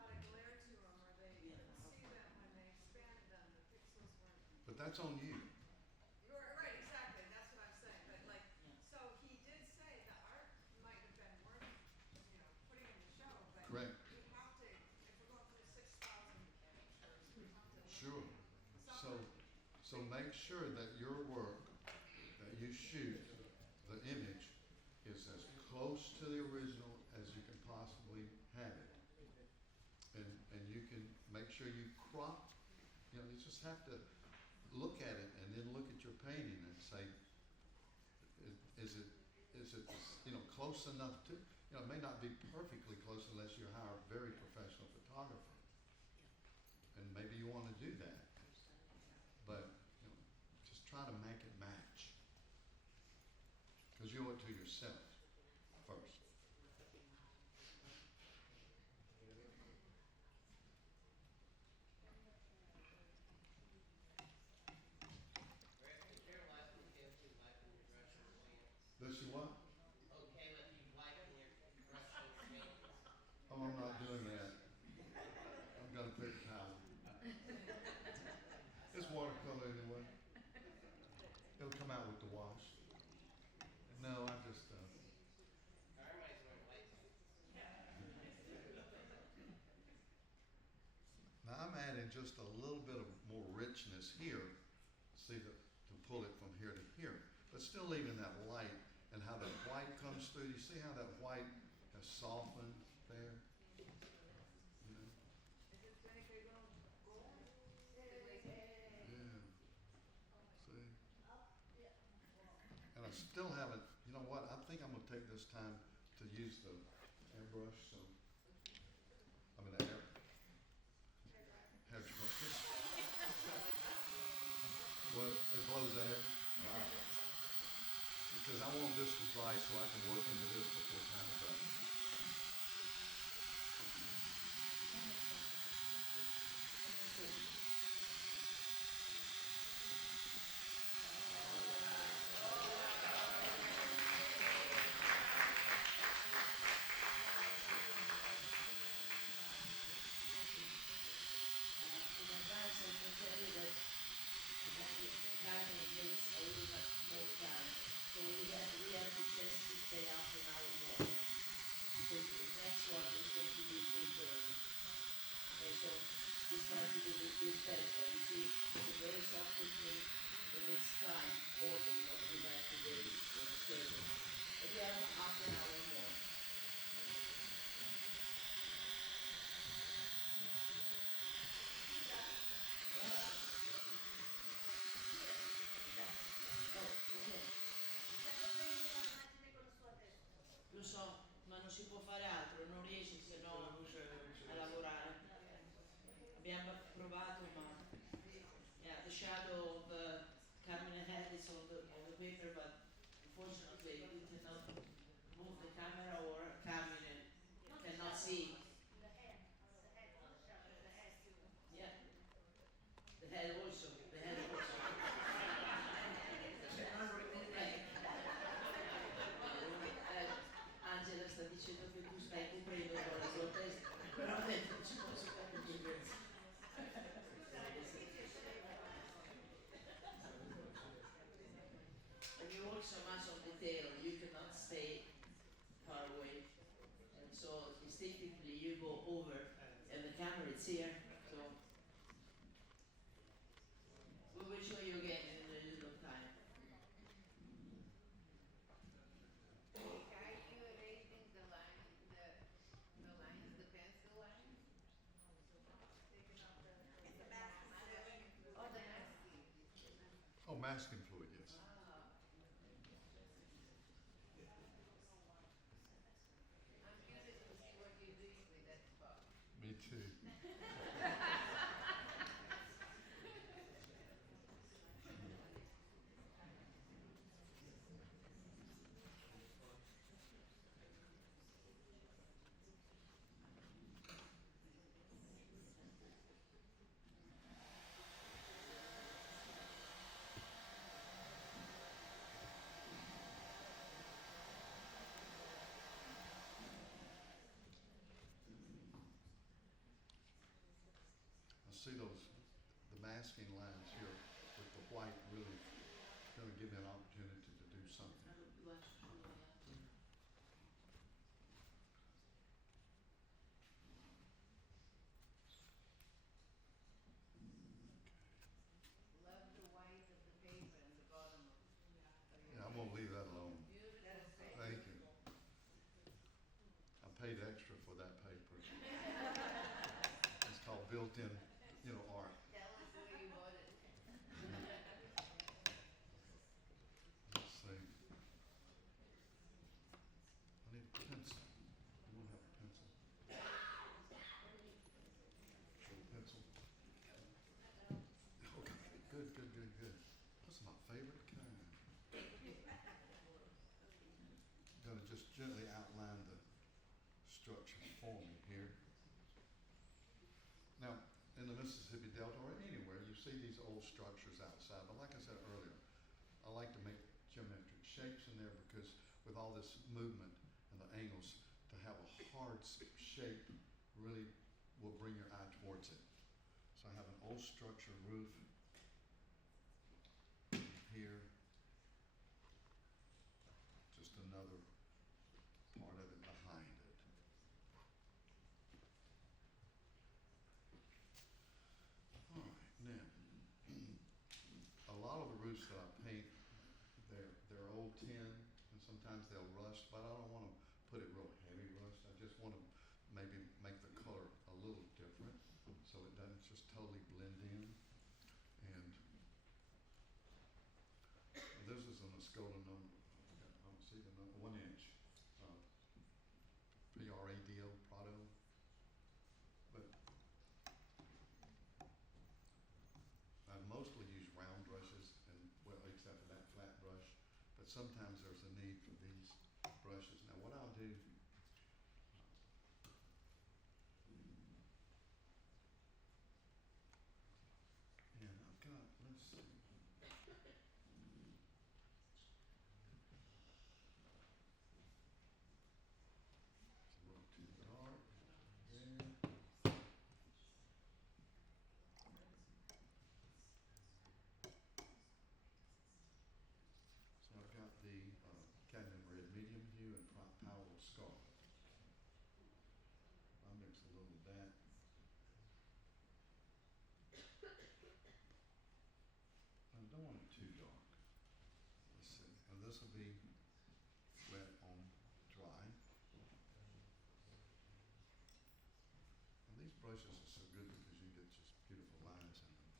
had a glare to them, or they couldn't see them when they expanded them. The pixels weren't. But that's on you. You're right, exactly. That's what I'm saying. But like, so he did say the art might have been worth, putting in the show, but Correct. we have to, if we're going through 6,000 pictures, we have to Sure. some. So make sure that your work that you shoot, the image, is as close to the original as you can possibly have it. And you can make sure you crop, you just have to look at it and then look at your painting and say, is it close enough to, it may not be perfectly close unless you hire a very professional photographer. And maybe you want to do that. But, just try to make it match. Because you owe it to yourself first. Rick, is your wife okay with you wiping your brush on her pants? Does she what? Okay with you wiping your brush on your pants? Oh, I'm not doing that. I'm gonna pick towel. It's watercolor anyway. It'll come out with the wash. No, I just Carmine's wearing white pants. now I'm adding just a little bit of more richness here. See to pull it from here to here. But still leaving that light and how that white comes through. You see how that white has softened there? You know? Yeah. See? And I still haven't, you know what, I think I'm gonna take this time to use the airbrush, the hairbrush. Well, it blows air, right? Because I want this to dry so I can work into this before time's up. In advance, I can tell you that gardening needs a little bit more time. So we have to test to stay up an hour more. Because the next one is going to be 3:30. Okay, so we try to do this best, but you see, it's a very soft technique, and it's time more than what we have today in the schedule. But we have half an hour more. Lo so, ma non si può fare altro, non riesci se no a lavorare. Abbiamo provato, ma the shadow of Carmine head is on the paper, but unfortunately we cannot move the camera or Carmine cannot see. Yeah, the head also, the head also. Cannot remove that. Angela sta dicendo che tu stai coprendo con la tua testa, però dentro ci posso capire. When you work so much on detail, you cannot stay far away, and so instinctively you go over, and the camera is here, so we will show you again in a little time. Rick, are you erasing the line, the lines, the pencil lines? Oh, the masking. Oh, masking fluid, yes. Ah. I'm curious to see what you're doing with that spot. Me too. see those, the masking lines here with the white really gonna give me an opportunity to do something. Love the white of the paper and the bottom of it. So you Yeah, I'm gonna leave that alone. beautiful That is paper. Thank you. I paid extra for that paper. It's called built-in, art. Tell us where you bought it. Let's see. I need a pencil. You don't have a pencil? Pencil? Okay, good. That's my favorite kind. Gonna just gently outline the structure for me here. Now, in the Mississippi Delta or anywhere, you see these old structures outside, but like I said earlier, I like to make geometric shapes in there because with all this movement and the angles, to have a hard shape really will bring your eye towards it. So I have an old structure roof here, just another part of it behind it. All right, now, a lot of the roofs that I paint, they're old tin, and sometimes they'll rust, but I don't want to put it real heavy rust. I just want to maybe make the color a little different, so it doesn't just totally blend in. And this is an Escola number. I don't see the number. 1 inch. Prado, Prado. But I mostly use round brushes, and well, except for that flat brush. But sometimes there's a need for these brushes. Now, what I'll do. And I've got, let's see. It's a little too dark. There. So I've got the cadmium red medium hue and powerful scarlet. I'll mix a little of that. I don't want it too dark. Let's see. And this will be wet on dry. And these brushes are so good because you get just beautiful lines in them.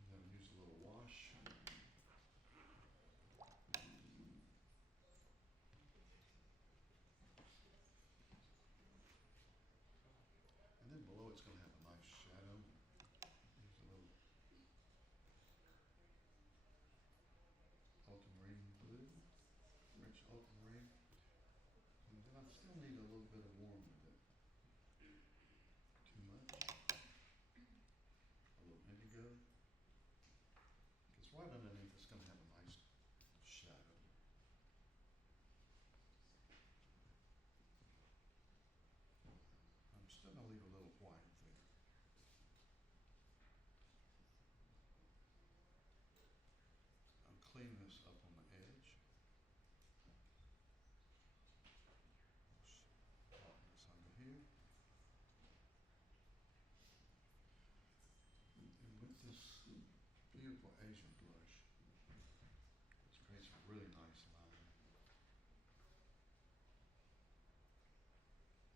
I'm going to use a little wash. And then below it's going to have a nice shadow. Use a little ultramarine blue, rich ultramarine. And then I still need a little bit of warm with it. Too much. A little indigo. Because right underneath it's going to have a nice shadow. I'm still going to leave a little white there. I'll clean this up on the edge. Pop this under here. And with this beautiful Asian blush, which creates a really nice line.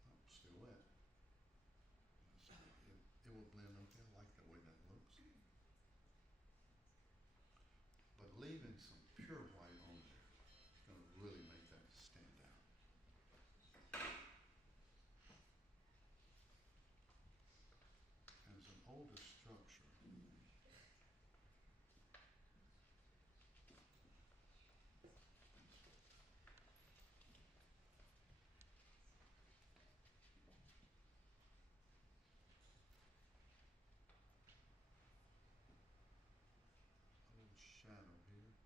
Oh, still wet. It will blend okay. I like the way that looks. But leaving some pure white on there is going to really make that stand out. And it's an older structure. A little shadow here.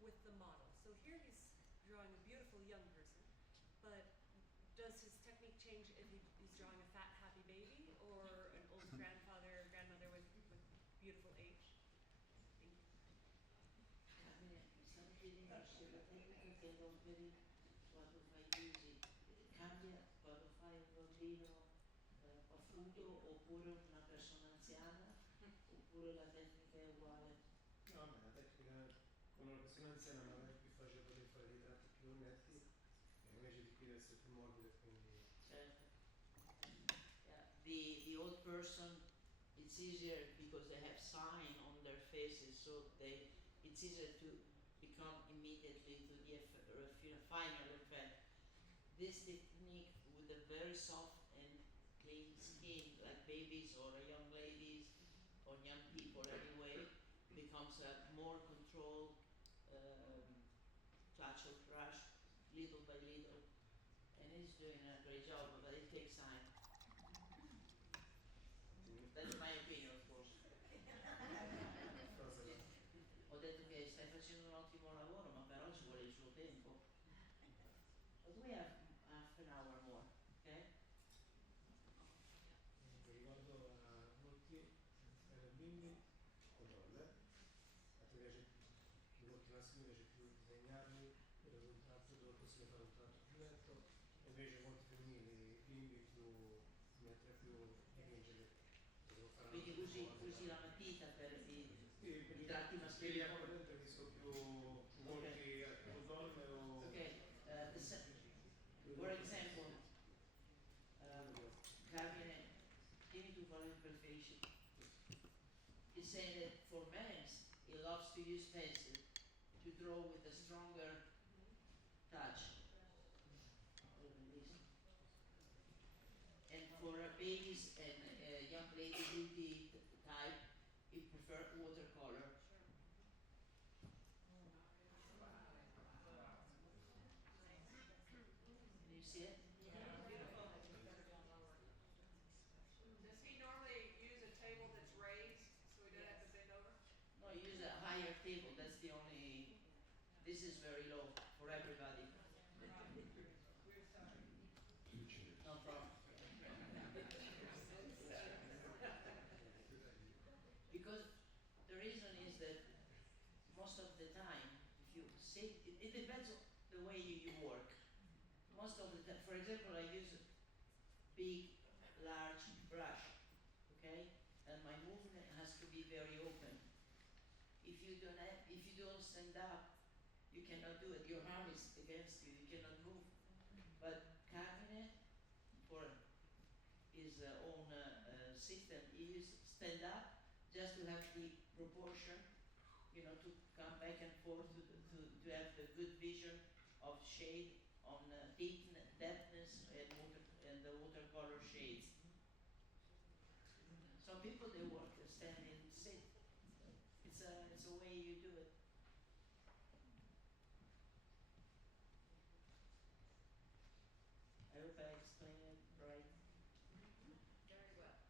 with the model. So here he's drawing a beautiful young person, but does his technique change if he's drawing a fat, happy baby or an old grandfather or grandmother with beautiful age? Thank you. Carmine, mi stavi chiedendo se la tecnica che adoperi quando fai visi cambia quando fai un bambino paffuto oppure una persona anziana oppure la tecnica è uguale? No, vabbè, la tecnica con una persona anziana magari è più facile poter fare dei tratti più netti, e invece di qui deve essere più morbido e quindi... Certo. Yeah. The old person, it's easier because they have sign on their faces, so it's easier to become immediately to the final effect. This technique with a very soft and clean skin, like babies or young ladies or young people anyway, becomes a more controlled touch of brush, little by little, and he's doing a great job, but it takes time. That's my opinion, of course. Ho detto che stai facendo un ottimo lavoro, ma però ci vuole il suo tempo. But we have half an hour more, okay? Ricordo a molti bimbi con donne, a te piace i volti maschili, piace più disegnarli, per un tratto dove è possibile fare un tratto più netto, e invece molti femminili, bimbi più mettere più dipingere. Quindi usi la matita per i tratti Sì, maschili. attualmente visto più volti con donne o... Okay, for example, Carmine, tieni tu qual è il preferisci? He said that for men, he loves to use pencil to draw with a stronger touch. And for babies and young ladies with the type, he prefer watercolor. Can you see it? Does he normally use a table that's raised so he doesn't have to bend over? No, use a higher table. That's the only. This is very low for everybody. We're sorry. No problem. Because the reason is that most of the time, if you sit, it depends on the way you work. Most of the time, for example, I use a big, large brush, okay, and my movement has to be very open. If you don't stand up, you cannot do it. Your arm is against you. You cannot move. But Carmine, for his own system, he uses stand up just to have the proportion, to come back and forth to have the good vision of shade on depthness and the watercolor shades. Some people they work standing, sit. It's a way you do it. I hope I explained it right. Very well.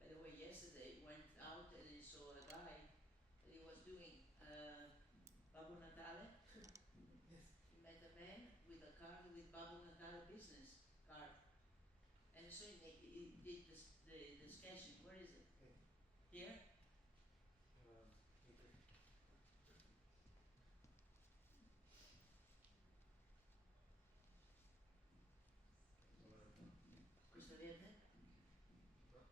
By the way, yesterday went out and he saw a guy that he was doing Babbo Natale. He met a man with a card with Babbo Natale business card. And so he did the sketching. Where is it? Here? Questo verde? Okay.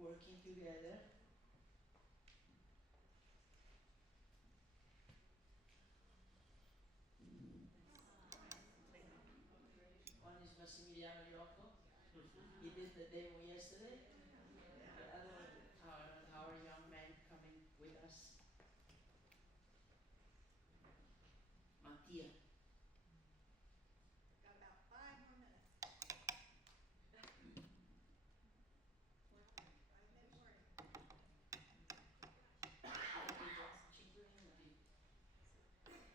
working together. One is Massimiliano Yocco. He did the demo yesterday. The other one, our young man coming with us, Mattia. Got about 5 more minutes. 5-minute warning. Cinque minuti.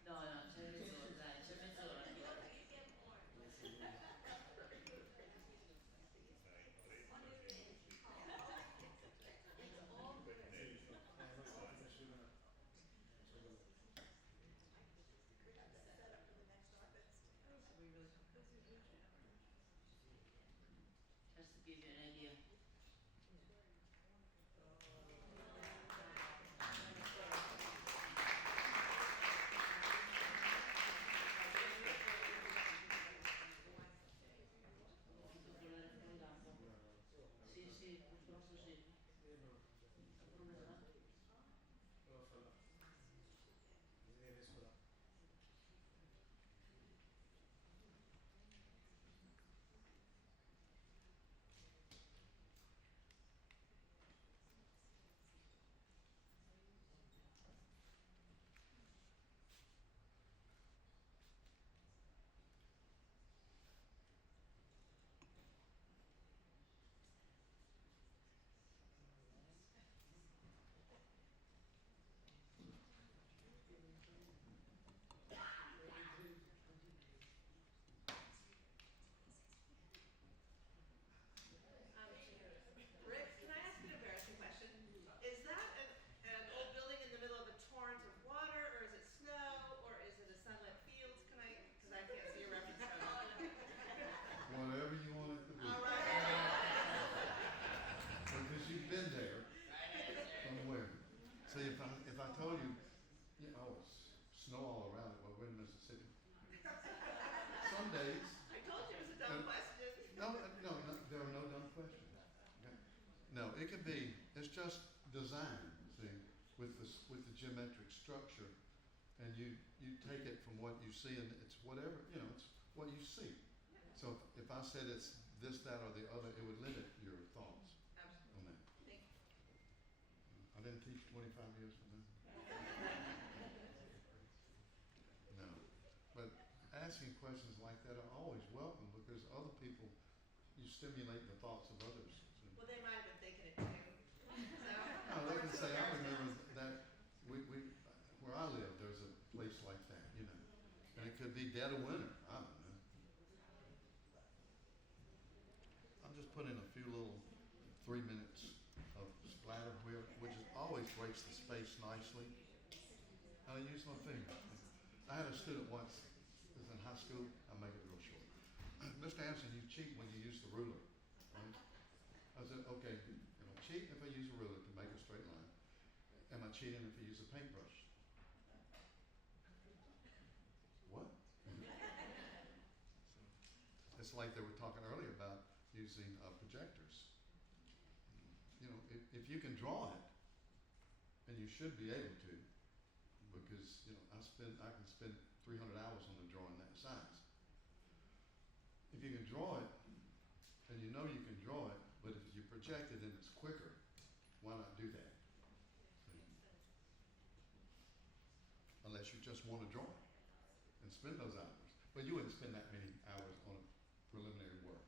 No, c'è mezz'ora, dai, c'è mezz'ora. You get more. One minute. It's all good. No, infatti piaceva, We have that set up for the next artist. Just to give you an idea. Sì, sì, purtroppo sì. no, È un problema? provo a farla, così ne riesco là. Rick, can I ask an embarrassing question? Is that an old building in the middle of a torrent of water, or is it snow, or is it a sunlit fields? Because I can't see a reference photo. Whatever you want it to be. All right. Because you've been there Right answer. somewhere. See, if I told you, it's snow all around it, well, we're in Mississippi. Some days. I told you it was a dumb question. No, there are no dumb questions. Okay? No, it could be, it's just design, see, with the geometric structure, and you take it from what you see, and it's whatever, it's what you see. So if I said it's this, that, or the other, it would limit your thoughts Absolutely. on that. Thank you. I didn't teach 25 years from now. No. But asking questions like that are always welcome because other people, you stimulate the thoughts of others. So, Well, they might have been thinking it too. no, they can say, I remember that where I live, there's a place like that, And it could be dead of winter. I don't know. I'm just putting a few little 3 minutes of splatter wheel, which always breaks the space nicely. And I use my finger. I had a student once, was in high school, I'll make it real short. Mr. Anderson, you cheat when you use the ruler, right? I said, okay, am I cheating if I use a ruler to make a straight line? Am I cheating if I use a paintbrush? What? It's like they were talking earlier about using projectors. If you can draw it, and you should be able to, because I can spend 300 hours on a drawing that size. If you can draw it, and you know you can draw it, but if you project it and it's quicker, why not do that? Unless you just want to draw it and spend those hours. But you wouldn't spend that many hours on a preliminary work.